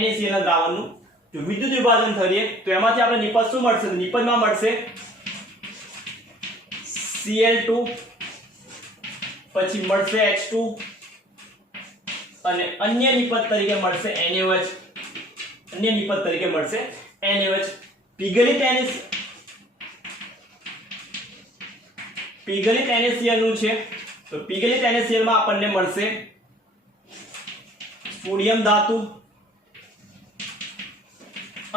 NaCl ના દ્રાવણનું જો વિદ્યુત વિભાજન કરીએ તો એમાંથી આપણે નિપજ શું મળશે? નિપજમાં મળશે Cl2 પછી મળશે H2 અને અન્ય નિપજ તરીકે મળશે NaOH. અન્ય નિપજ તરીકે મળશે NaOH. પીગલિત NaCl નું છે તો પીગલિત NaCl માં આપણને મળશે સોડિયમ ધાતુ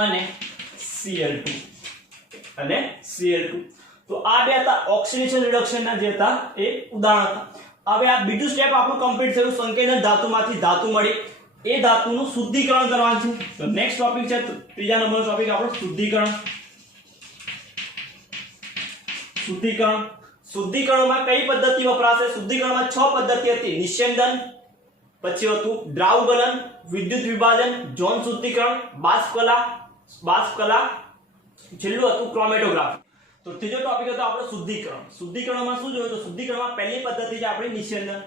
અને Cl2 તો આ બે હતા ઓક્સિડેશન રિડક્શન ના જે હતા એ ઉદાહરણ હતા. હવે આ બીજું સ્ટેપ આપણું કમ્પ્લીટ થયું. સંકેન્દ્ર ધાતુમાંથી ધાતુ મળી એ ધાતુનું શુદ્ધિકરણ કરવાનું છે. તો નેક્સ્ટ ટોપિક છે ત્રીજા નંબરનો ટોપિક આપણો શુદ્ધિકરણમાં કઈ પદ્ધતિ વપરાશે? શુદ્ધિકરણમાં 6 પદ્ધતિ હતી. નિસ્યંદન, પછી હતું દ્રાવગલન, વિદ્યુત વિભાજન, ઝોન શુદ્ધિકરણ, બાષ્પકલા, છેલ્લું હતું ક્રોમેટોગ્રાફી. તો ત્રીજો ટોપિક હતો આપણો શુદ્ધિકરણ. શુદ્ધિકરણમાં શું જોયું? તો શુદ્ધિકરણમાં પહેલી પદ્ધતિ છે આપણી નિસ્યંદન.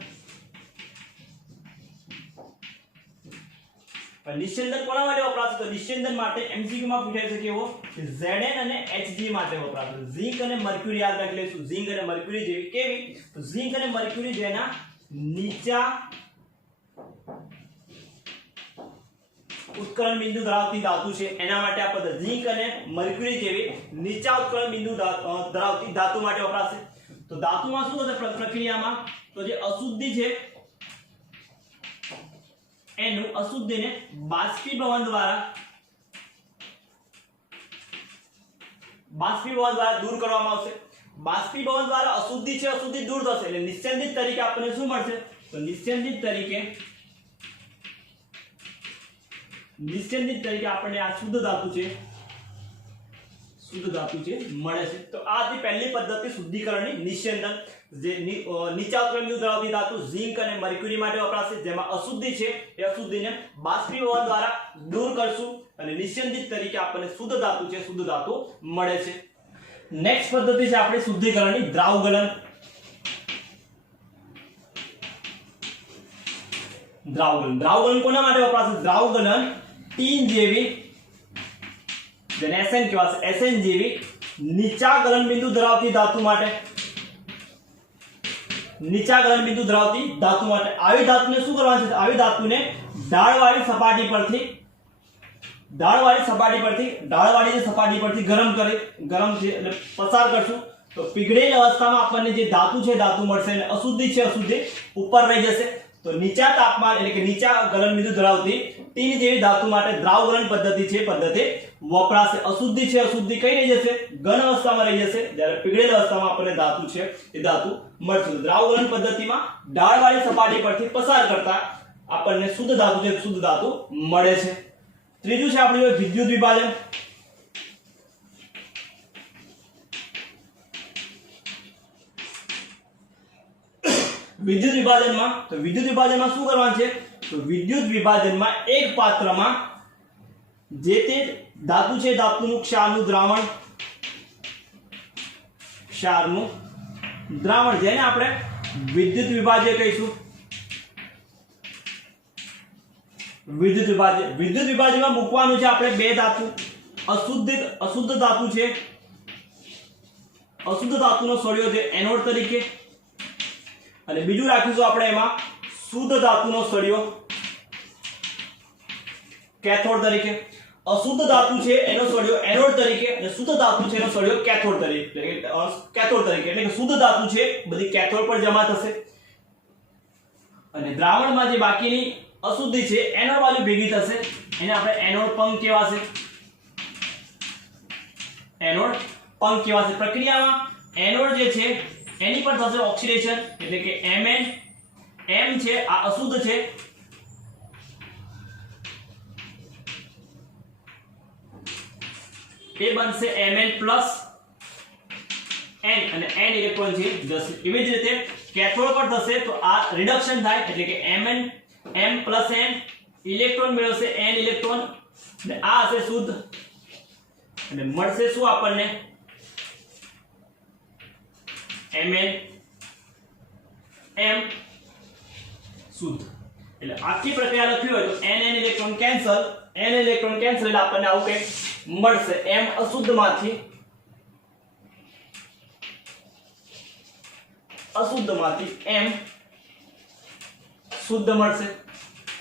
નિસ્યંદન કોના માટે વપરાશે? તો નિસ્યંદન માટે એમસીક્યુ માં પૂછાઈ શકે એવો Zn અને Hg માટે વપરાશે. ઝિંક અને મર્ક્યુરી યાદ રાખી લઈશું. ઝિંક અને મર્ક્યુરી જેવી કેવી? તો ઝિંક અને મર્ક્યુરી જેના નીચા ઉત્કલન બિંદુ ધરાવતી ધાતુ છે એના માટે આ પદ્ધતિ. ઝિંક અને મર્ક્યુરી જેવી નીચા ઉત્કલન બિંદુ ધરાવતી ધાતુ માટે વપરાશે. તો ધાતુમાં શું થશે પ્રક્રિયામાં? તો જે અશુદ્ધિ છે એનું અશુદ્ધિને બાષ્પીભવન દ્વારા દૂર કરવામાં આવશે. બાષ્પીભવન દ્વારા અશુદ્ધિ છે અશુદ્ધિ દૂર થશે એટલે નિસ્યંદિત તરીકે આપણને શું મળશે? તો નિસ્યંદિત તરીકે આપણને આ શુદ્ધ ધાતુ છે મળે છે. તો આ હતી પહેલી પદ્ધતિ શુદ્ધિકરણની, નિસ્યંદન. જે નીચા ઉત્કલન બિંદુ ધરાવતી ધાતુ ઝિંક અને મર્ક્યુરી માટે વપરાશે. જેમાં અશુદ્ધિ છે એ અશુદ્ધિને બાષ્પીભવન દ્વારા દૂર કરશું અને નિસ્યંદિત તરીકે આપણને શુદ્ધ ધાતુ મળે છે. નેક્સ્ટ પદ્ધતિ છે આપણી શુદ્ધિકરણની દ્રાવગલન. દ્રાવગલન કોના માટે વપરાશે? દ્રાવગલન ટીન જેવી જેને SN કહેવાશે, SN જેવી નીચા ગલન બિંદુ ધરાવતી ધાતુ માટે. આવી ધાતુને શું કરવાનું છે? આવી ધાતુને ઢાળવાળી સપાટી પરથી ગરમ છે એટલે પસાર કરશું. તો પીગળેલી અવસ્થામાં આપણને જે ધાતુ છે ધાતુ મળશે અને અશુદ્ધિ છે અશુદ્ધિ ઉપર રહી જશે. તો નીચા તાપમાન એટલે કે નીચા ગલન બિંદુ ધરાવતી ટીન જેવી ધાતુ માટે દ્રાવગલન પદ્ધતિ વપરાશે. અશુદ્ધિ છે અશુદ્ધિ કઈ રહી જશે? ઘન અવસ્થામાં રહી જશે. જ્યારે પીગળેલી અવસ્થામાં આપણને ધાતુ છે એ ધાતુ મળશે. દ્રાવગલન પદ્ધતિમાં ઢાળવાળી સપાટી પરથી પસાર કરતા આપણને શુદ્ધ ધાતુ મળે છે. ત્રીજું છે આપણું વિદ્યુત વિભાજન. વિદ્યુત વિભાજનમાં શું કરવાનું છે? તો વિદ્યુત વિભાજનમાં એક પાત્રમાં જે તે ધાતુ છે ધાતુનું ક્ષારનું દ્રાવણ જેને આપણે વિદ્યુત વિભાજ્ય કહીશું. વિદ્યુત વિભાજ્યમાં મૂકવાનું છે આપણે બે ધાતુ. અશુદ્ધ ધાતુ છે, અશુદ્ધ ધાતુનો સળિયો છે એનોડ તરીકે, અને બીજું રાખીશું આપણે એમાં શુદ્ધ ધાતુનો સળિયો કેથોડ તરીકે. અશુદ્ધ ધાતુ છે એનો સળિયો એનોડ તરીકે અને શુદ્ધ ધાતુ છે એનો સળિયો કેથોડ તરીકે એટલે કે શુદ્ધ ધાતુ છે બધી કેથોડ પર જમા થશે અને દ્રાવણમાં જે બાકીની અશુદ્ધિ છે એનોડ બાજુ ભેગી થશે. એને આપણે એનોડ પંખ કહેવાશે. પ્રક્રિયામાં એનોડ જે છે એની પર થશે ઓક્સિડેશન એટલે કે Mn M છે આ અશુદ્ધ છે એ બનશે Mn પ્લસ N અને N ઇલેક્ટ્રોન છે જશે. એવી જ રીતે કેથોડ પર થશે તો આ રિડક્શન થાય એટલે કે Mn M plus N electron મેળવશે N ઇલેક્ટ્રોન અને આ હશે શુદ્ધ અને મળશે શું આપણને? Mn M શુદ્ધ. એટલે આખી પ્રક્રિયા લખી હોય તો N ઇલેક્ટ્રોન કેન્સલ એટલે આપણને આવું કંઈક મળશે. M અશુદ્ધમાંથી અશુદ્ધમાંથી m શુદ્ધ મળશે,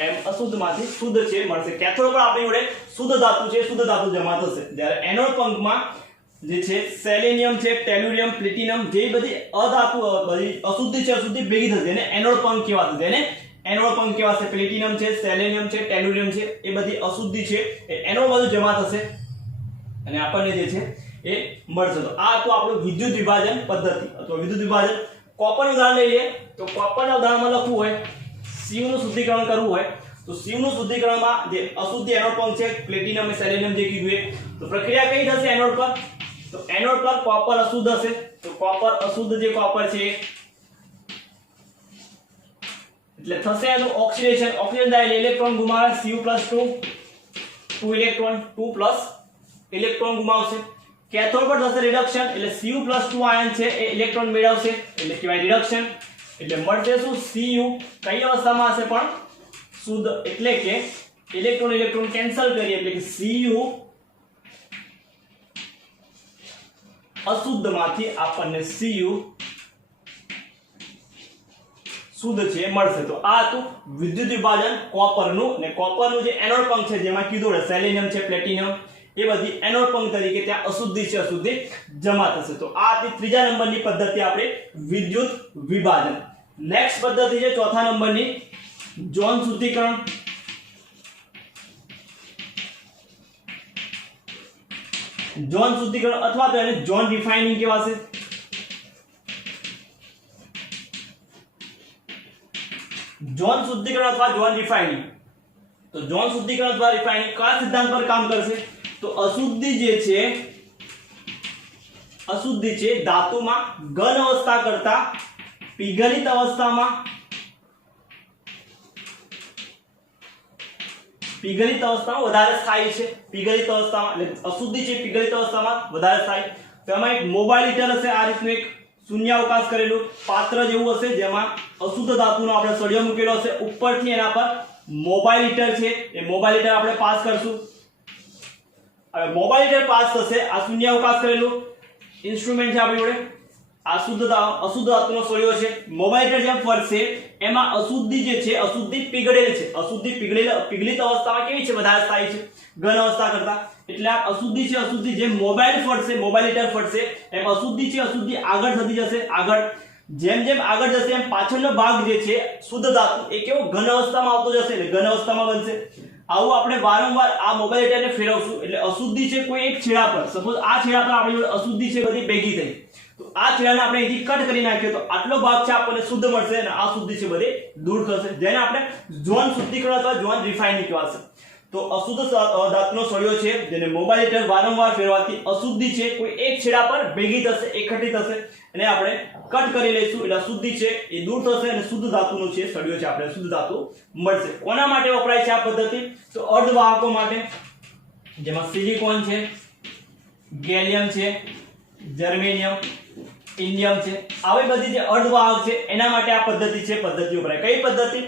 m અશુદ્ધમાંથી શુદ્ધ છે મળશે. કેથોડ પર આપણી જોડે શુદ્ધ ધાતુ છે, શુદ્ધ ધાતુ જમા થશે. જ્યારે એનોડ પંખમાં જે છે સેલેનિયમ છે, ટેલ્યુરિયમ, પ્લેટિનમ જે બધી અધાતુ બધી અશુદ્ધિ છે અશુદ્ધિ ભેગી થશે એને એનોડ પંખ કહેવાશે. જેને એનોડ પંખ કહેવાશે. પ્લેટિનમ છે, સેલેનિયમ છે, ટેલ્યુરિયમ છે એ બધી અશુદ્ધિ છે એ એનોડ બાજુ જમા થશે અને આપણને જે છે એ મળશે. તો આ તો આપણું વિદ્યુત વિભાજન પદ્ધતિ અથવા વિદ્યુત વિભાજન. કોપરનું ઉદાહરણ લઈ લઈએ તો કોપરના ઉદાહરણમાં લખવું હોય Cu નું શુદ્ધિકરણ કરવું હોય તો Cu નું શુદ્ધિકરણમાં જે અશુદ્ધ એનોડ પંખ છે પ્લેટિનમ અને સેલેનિયમ જે કીધું એ તો પ્રક્રિયા કઈ થશે એનોડ પર તો એનોડ પર કોપર અશુદ્ધ હશે તો કોપર અશુદ્ધ જે કોપર છે એટલે થશે એનું ઓક્સિડેશન. ઓક્સિડેશન થાય એટલે ઇલેક્ટ્રોન ગુમાવે Cu+2 ઇલેક્ટ્રોન 2+ ઇલેક્ટ્રોન ગુમાવશે. કેથોડ પર થશે રિડક્શન એટલે Cu+2 આયન છે એ ઇલેક્ટ્રોન મેળવશે એટલે કહેવાય રિડક્શન. એટલે મળશે શું Cu કઈ અવસ્થામાં હશે પણ શુદ્ધ એટલે કે ઇલેક્ટ્રોન ઇલેક્ટ્રોન કેન્સલ કરીએ એટલે કે Cu અશુદ્ધમાંથી આપણને Cu શુદ્ધ છે મળશે. તો આ હતું વિદ્યુત વિભાજન કોપરનું. ને કોપરનું જે એનોડ પંખ છે જેમાં કીધું સેલેનિયમ છે, પ્લેટિનમ એ બધી એનોડ પંખ તરીકે ત્યાં અશુદ્ધિ છે અશુદ્ધિ જમા થશે. તો આ હતી ત્રીજા નંબરની પદ્ધતિ આપણે વિદ્યુત વિભાજન. નેક્સ્ટ પદ્ધતિ છે ચોથા નંબરની ઝોન શુદ્ધિકરણ. ઝોન શુદ્ધિકરણ અથવા તો એને ઝોન રિફાઇનિંગ કહેવાશે. ઝોન શુદ્ધિકરણ અથવા ઝોન રિફાઇનિંગ. તો ઝોન શુદ્ધિકરણ અથવા રિફાઇનિંગ કયા સિદ્ધાંત પર કામ કરશે તો અશુદ્ધિ જે છે અશુદ્ધિ છે ધાતુમાં ઘન અવસ્થા કરતા પીગલિત અવસ્થામાં વધારે સ્થાયી છે. પીગલિત અવસ્થામાં એટલે અશુદ્ધિ છે પીગલિત અવસ્થામાં વધારે સ્થાયી. તેમાં એક મોબાઈલ હીટર હશે આ રીતનું એક શૂન્યાવકાશ કરેલું પાત્ર જેવું હશે જેમાં અશુદ્ધ ધાતુનો આપણે સળિયો મૂકેલો હશે. ઉપરથી એના પર મોબાઈલ હીટર છે એ મોબાઈલ હીટર આપણે પાસ કરશું. હવે મોબાઈલ હીટર પાસ થશે આ શૂન્યાવકાશ કરેલું ઇન્સ્ટ્રુમેન્ટ છે આપણી જોડે. આ અશુદ્ધ ધાતુનો સળિયો છે. મોબાઈલ હીટર જેમ ફરશે એમાં અશુદ્ધિ જે છે અશુદ્ધિ પીગળેલી છે. અશુદ્ધિ પીગળિત અવસ્થામાં કેવી છે વધારે સ્થાયી છે ઘન અવસ્થા કરતા. એટલે આ અશુદ્ધિ છે અશુદ્ધિ જેમ મોબાઈલ હીટર ફરશે એમ અશુદ્ધિ છે અશુદ્ધિ આગળ થતી જશે. આગળ જેમ જેમ આગળ જશે એમ પાછળનો ભાગ જે છે શુદ્ધ ધાતુ એ કેવો ઘન અવસ્થામાં આવતો જશે એટલે ઘન અવસ્થામાં બનશે. આવું આપણે વારંવાર આ મોબાઈલ હીટરને ફેરવશું એટલે અશુદ્ધિ છે કોઈ એક છેડા પર સપોઝ આ છેડા પર આપણી જોડે અશુદ્ધિ છે બધી ભેગી થઈ તો આ છેડાને આપણે અહીંથી કટ કરી નાખીએ તો આટલો ભાગ છે આપણને શુદ્ધ મળશે અને આ શુદ્ધિ છે બધી દૂર થશે જેને આપણે ઝોન શુદ્ધિકરણ અથવા ઝોન રિફાઇનિંગ કહેવાશે. તો અશુદ્ધ ધાતુનો સળિયો છે જેને મોબાઈલ હીટર વારંવાર ફેરવાથી અશુદ્ધિ છે કોઈ એક છેડા પર ભેગી થશે એકઠી થશે અને આપણે કટ કરી લઈશું એટલે અશુદ્ધિ છે એ દૂર થશે અને શુદ્ધ ધાતુનો છે સળિયો છે આપણે શુદ્ધ ધાતુ મળશે. કોના માટે વપરાય છે આ પદ્ધતિ તો અર્ધવાહકો માટે જેમાં સિલિકોન છે, ગેલિયમ છે, જર્મેનિયમ, ઇન્ડિયમ છે આવી બધી જે અર્ધવાહક છે એના માટે આ પદ્ધતિ છે પદ્ધતિ વપરાય. કઈ પદ્ધતિ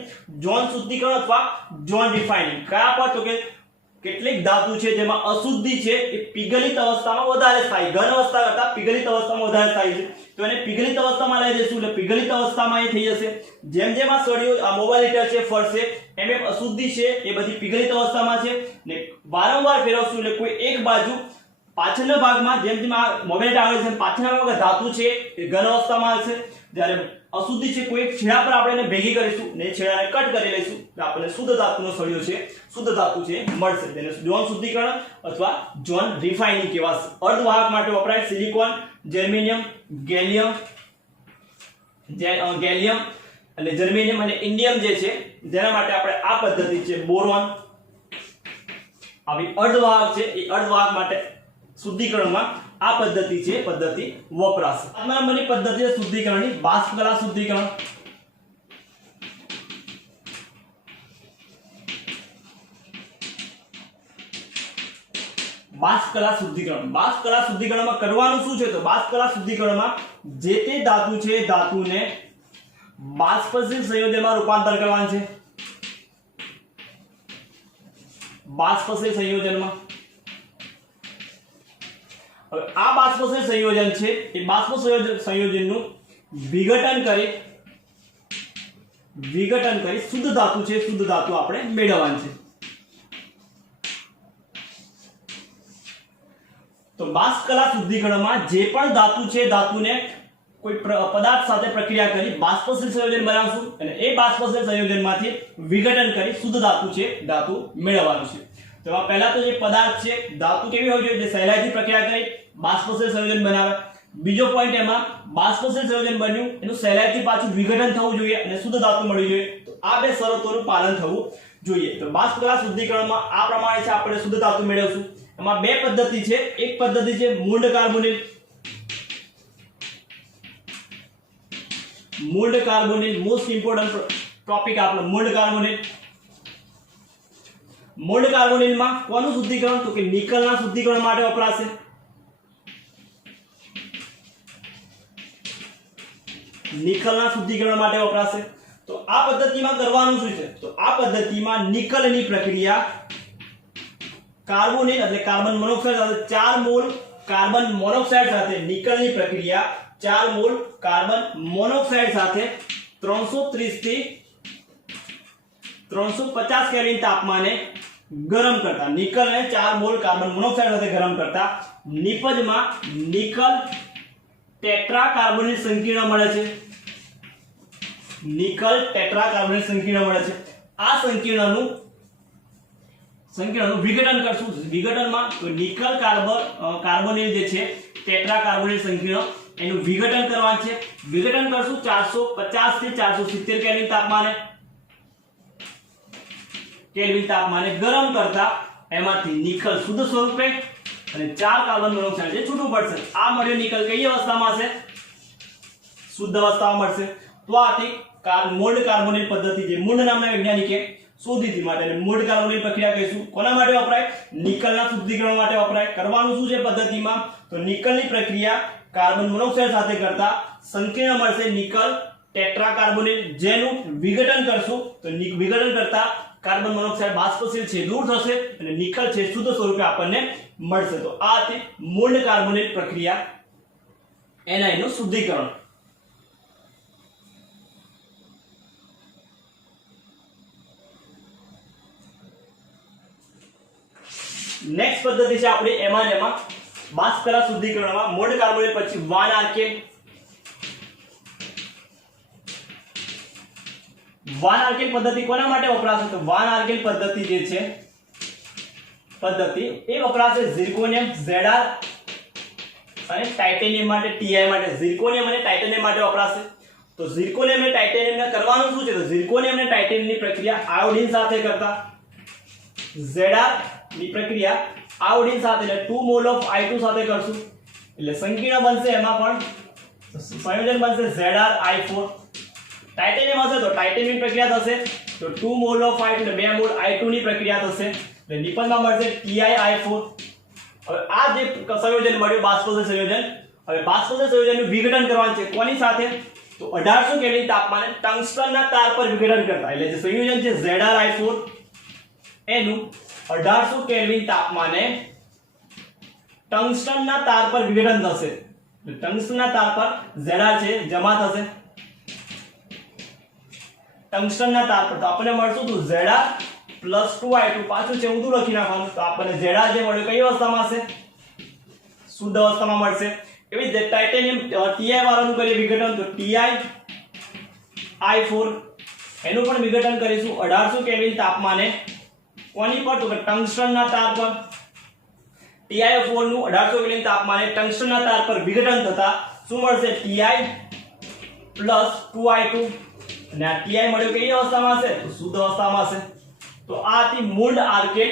ઝોન શુદ્ધિકરણ અથવા ઝોન રિફાઇનિંગ. કયા પર તો કે કેટલીક ધાતુ છે જેમાં અશુદ્ધિ છે એ પીગલિત અવસ્થામાં વધારે સ્થાયી ઘન અવસ્થા કરતા પીગલિત અવસ્થામાં વધારે સ્થાયી છે તો એને પીગલિત અવસ્થામાં લઈ જઈશું એટલે પીગલિત અવસ્થામાં એ થઈ જશે. જેમ જેમ આ સળિયો આ મોબાઈલ હીટર છે ફરશે એમ એમ અશુદ્ધિ છે એ બધી પીગલિત અવસ્થામાં છે ને વારંવાર ફેરવશું એટલે કોઈ એક બાજુ પાછળના ભાગમાં જેમ જેમ આ મોબાઈલ હીટર આવે છે પાછળના ભાગમાં ધાતુ છે એ ઘન અવસ્થામાં આવશે. જ્યારે અશુદ્ધિ છે કોઈ એક છેડા પર આપણે એને ભેગી કરીશું ને છેડાને કટ કરી લઈશું એટલે આપણને શુદ્ધ ધાતુનો સળિયો છે શુદ્ધ ધાતુ છે મળશે. તેને ઝોન શુદ્ધિકરણ અથવા ઝોન રિફાઇનિંગ કહેવાશે. અર્ધવાહક માટે વપરાય સિલિકોન, જર્મેનિયમ, ગેલિયમ અને જર્મેનિયમ અને ઇન્ડિયમ જે છે જેના માટે આપણે આ પદ્ધતિ છે બોરોન આવી અર્ધવાહક છે એ અર્ધવાહક માટે શુદ્ધિકરણમાં આ પદ્ધતિ છે પદ્ધતિ વપરાશે. 7 નંબરની પદ્ધતિ છે શુદ્ધિકરણની બાષ્પ કલા શુદ્ધિકરણ. બાષ્પ કલા શુદ્ધિકરણમાં કરવાનું શું છે તો બાષ્પ કલા શુદ્ધિકરણમાં જે તે ધાતુ છે ધાતુને બાષ્પશીલ સંયોજનમાં રૂપાંતર કરવાનું છે. બાષ્પશીલ સંયોજનમાં હવે આ બાષ્પશીલ સંયોજન છે એ બાષ્પ સંયોજનનું વિઘટન કરી શુદ્ધ ધાતુ છે, શુદ્ધ ધાતુ આપણે મેળવવાની છે. તો બાષ્પકલા શુદ્ધિકરણમાં જે પણ ધાતુ છે, ધાતુને કોઈ પદાર્થ સાથે પ્રક્રિયા કરી બાષ્પશીલ સંયોજન બનાવશું અને એ બાષ્પશીલ સંયોજનમાંથી વિઘટન કરી શુદ્ધ ધાતુ છે, ધાતુ મેળવવાનું છે. તો આ પહેલા તો જે પદાર્થ છે, ધાતુ કેવી હોવી જોઈએ? જે સહેલાઈથી પ્રક્રિયા કરી બાષ્પશીલ સંયોજન બનાવે. બીજો પોઈન્ટ એમાં બાષ્પશીલ સંયોજન બન્યું એનું સહેલાઈથી પાછું વિઘટન થવું જોઈએ અને શુદ્ધ ધાતુ મળવી જોઈએ. તો આ બે શરતોનું પાલન થવું જોઈએ. તો બાષ્પકલા શુદ્ધિકરણમાં આ પ્રમાણે છે આપણે શુદ્ધ ધાતુ મેળવશું. એમાં બે પદ્ધતિ છે. એક પદ્ધતિ છે મૂળ કાર્બોનિલ. મૂળ કાર્બોનિલ મોસ્ટ ઇમ્પોર્ટન્ટ ટોપિક આપણો મૂળ કાર્બોનિલ. મૂળ કાર્બોનિલમાં કોનું શુદ્ધિકરણ? તો કે નિકલના શુદ્ધિકરણ માટે વપરાશે. નિકલના શુદ્ધિકરણ માટે વપરાશે. તો આ પદ્ધતિમાં કરવાનું શું છે? તો આ પદ્ધતિમાં નિકલની પ્રક્રિયા કાર્બોનિલ એટલે કાર્બન મોનોક્સાઇડ સાથે 4 મોલ કાર્બન મોનોક્સાઇડ સાથે નિકલની પ્રક્રિયા 4 મોલ કાર્બન મોનોક્સાઇડ સાથે 330 થી 350 કેલ્વિન તાપમાને ગરમ કરતા નિકલને 4 મોલ કાર્બન મોનોક્સાઇડ સાથે ગરમ કરતા નિપજમાં નિકલ ટેટ્રાકાર્બોનિલ સંકીર્ણ મળે છે. નિકલ ટેટ્રાકાર્બોનિલ સંકીર્ણ મળે છે. આ સંકીર્ણનું વિઘટન કરશું. વિઘટનમાં નિકલ કાર્બોનિલ જે છે ટેટ્રાકાર્બોનિલ સંકીર્ણ એનું વિઘટન કરવાનું છે. વિઘટન કરશું 450 થી 470 કેલ્વિન તાપમાને ગરમ કરતા એમાંથી નિકલ શુદ્ધ સ્વરૂપે અને 4 કાર્બન મોનોક્સાઇડ જે છૂટું પડશે. આ મળ્યો નિકલ કઈ અવસ્થામાં છે? શુદ્ધ અવસ્થામાં મળશે. તો આથી મૂળ કાર્બોનિલ પદ્ધતિ જે મૂળ નામના વૈજ્ઞાનિકે શોધી હતી માટે મૂળ કાર્બોનિલ પ્રક્રિયા કહીશું. કોના માટે વપરાય? નિકલના શુદ્ધિકરણ માટે વપરાય. કરવાનું શું છે પદ્ધતિમાં? તો નિકલની પ્રક્રિયા કાર્બન મોનોક્સાઇડ સાથે કરતા સંકીર્ણ મળશે નિકલ ટેટ્રાકાર્બોનિલ, જેનું વિઘટન કરશું તો વિઘટન કરતા કાર્બન મોનોક્સાઇડ બાષ્પશીલ છે દૂર થશે અને નિકલ છે શુદ્ધ સ્વરૂપે આપણને મળશે. તો આ હતી મૂળ કાર્બોનિલ પ્રક્રિયા એનઆઈ નું શુદ્ધિકરણ. નેક્સ્ટ પદ્ધતિ છે આપણી એમાં બાષ્પકલા શુદ્ધિકરણમાં મૂળ કાર્બોનિલ પછી વાન આલ્કેન. વાન આલ્કેન પદ્ધતિ કોના માટે વપરાશે? તો વાન આલ્કેન પદ્ધતિ જે છે એ વપરાશે ઝિર્કોનિયમ Zr અને ટાઇટેનિયમ માટે Ti માટે. ઝિર્કોનિયમ અને ટાઇટેનિયમ માટે વપરાશે. તો ઝિર્કોનિયમ અને ટાઇટેનિયમને કરવાનું શું છે? તો ઝિર્કોનિયમ અને ટાઇટેનિયમની પ્રક્રિયા આયોડિન સાથે કરતા Zr ની પ્રક્રિયા આયોડિન સાથે એટલે 2 મોલ ઓફ I2 સાથે કરશું એટલે સંકીર્ણ બનશે. એમાં પણ સંયોજન બનશે ZrI4. ટાઇટેનિયમ હશે તો ટાઇટેનિયમ પ્રક્રિયા થશે તો 2 મોલ ઓફ I2 એટલે 2 મોલ I2 ની પ્રક્રિયા થશે એટલે નિપજમાં મળશે TiI4. હવે આ જે સંયોજન મળ્યું બાષ્પશીલ સંયોજન, હવે બાષ્પશીલ સંયોજનનું વિઘટન કરવાનું છે કોની સાથે? તો 1800 કેલ્વિન તાપમાને ટંગસ્ટનના તાર પર વિઘટન કરતા એટલે જે સંયોજન છે ZrI4 એનું 1800 કેલ્વિન તાપમાને ટંગસ્ટનના તાર પર વિઘટન થશે. ટંગસ્ટનના તાર પર Zr છે જમા થશે. ટંગસ્ટનના તાર પર તો આપણને મળશું તો Zr + 2I2 પાછું છે ઊંધું લખી નાખવાનું તો આપણને Zr જે મળ્યું કઈ અવસ્થામાં હશે? શુદ્ધ અવસ્થામાં મળશે. એવી રીતે ટાઇટેનિયમ Ti વાળાનું કરીએ વિઘટન તો TiI4 એનું પણ વિઘટન કરીશું 1800 કેલ્વિન તાપમાને. કોની પર? તો કે ટંગસ્ટનના તાર પર. TiO4 નું 1800 કેલ્વિન તાપમાને ટંગસ્ટનના તાર પર વિઘટન થતા શું મળશે? Ti + 2I2 અને આ Ti મળ્યો કઈ અવસ્થામાં હશે? તો શુદ્ધ અવસ્થામાં હશે. તો આ હતી મૂળ આલ્કેન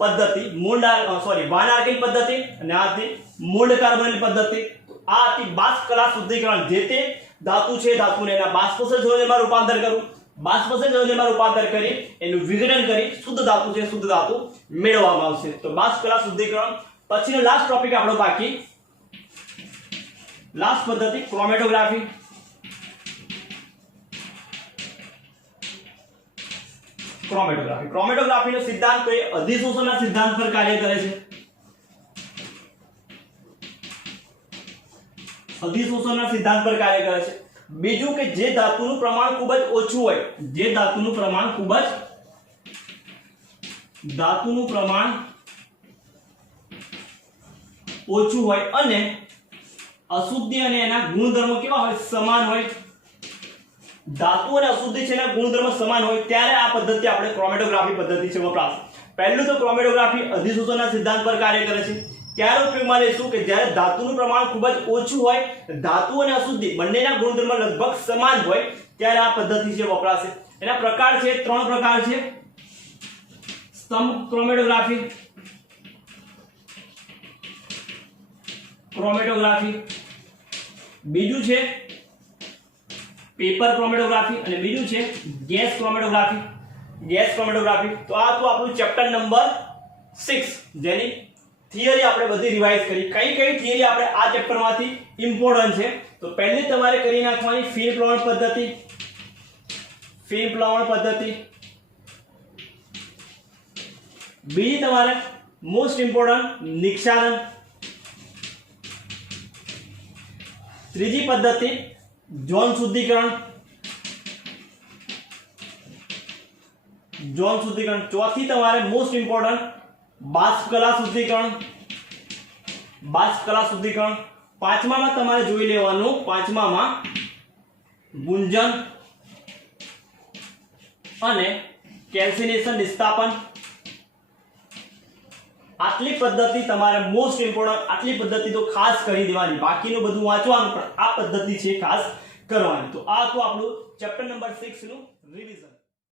પદ્ધતિ, વાન આલ્કેન પદ્ધતિ અને આ હતી મૂળ કાર્બોનિલ પદ્ધતિ. તો આ હતી બાષ્પકલા શુદ્ધિકરણ. જે તે ધાતુ છે ધાતુને એના બાષ્પશીલ સંયોજનમાં રૂપાંતર કરવું. બાષ્પશીલ સંયોજનમાં રૂપાંતર કરી એનું વિઘટન કરી શુદ્ધ ધાતુ છે શુદ્ધ ધાતુ મેળવવામાં આવશે. તો બાષ્પકલા શુદ્ધિકરણ. પછીનો લાસ્ટ ટોપિક આપણો બાકી લાસ્ટ પદ્ધતિ ક્રોમેટોગ્રાફી. ક્રોમેટોગ્રાફીનો સિદ્ધાંત તો એ અધિશોષણના સિદ્ધાંત પર કાર્ય કરે છે. અધિશોષણના સિદ્ધાંત પર કાર્ય કરે છે. બીજું કે જે ધાતુનું પ્રમાણ ખૂબ જ ઓછું હોય, જે ધાતુનું પ્રમાણ ઓછું હોય અને અશુદ્ધિ અને એના ગુણધર્મો કેવા હોય? સમાન હોય. ધાતુ અને અશુદ્ધિ છે એના ગુણધર્મ સમાન હોય ત્યારે આ પદ્ધતિ આપણે ક્રોમેટોગ્રાફી પદ્ધતિ છે વપરાશે. પહેલું તો ક્રોમેટોગ્રાફી અધિશોષણના સિદ્ધાંત પર કાર્ય કરે છે. ત્યારે ઉપયોગમાં લઈશું કે જ્યારે ધાતુનું પ્રમાણ ખૂબ જ ઓછું હોય, ધાતુ અને અશુદ્ધિ બંનેના ગુણધર્મ લગભગ સમાન હોય ત્યારે આ પદ્ધતિ છે વપરાશે. એના પ્રકાર છે, 3 પ્રકાર છે. સ્તંભ ક્રોમેટોગ્રાફી, બીજું છે પેપર ક્રોમેટોગ્રાફી અને બીજું છે ગેસ ક્રોમેટોગ્રાફી. તો આ તો આપણું ચેપ્ટર નંબર 6 જેની થિયરી આપણે બધી રિવાઇઝ કરી. કઈ થિયરી આપણે આ ચેપ્ટરમાંથી ઇમ્પોર્ટન્ટ છે? તો પહેલી તમારે કરી નાખવાની ફિલ્મ પ્લવણ પદ્ધતિ. બીજી તમારે મોસ્ટ ઇમ્પોર્ટન્ટ નિક્ષાલન. ત્રીજી પદ્ધતિ ઝોન શુદ્ધિકરણ. ચોથી તમારે મોસ્ટ ઇમ્પોર્ટન્ટ બાષ્પ કલા શુદ્ધિકરણ. પાંચમામાં તમારે જોઈ લેવાનું, ગુંજન અને કેલ્સિનેશન નિસ્તાપન. આટલી પદ્ધતિ તમારે મોસ્ટ ઇમ્પોર્ટન્ટ, આટલી પદ્ધતિ તો ખાસ કરી દેવાની. બાકીનું બધું વાંચવાનું પણ આ પદ્ધતિ છે ખાસ કરવાની. તો આ તો આપણું ચેપ્ટર નંબર 6 નું રિવિઝન.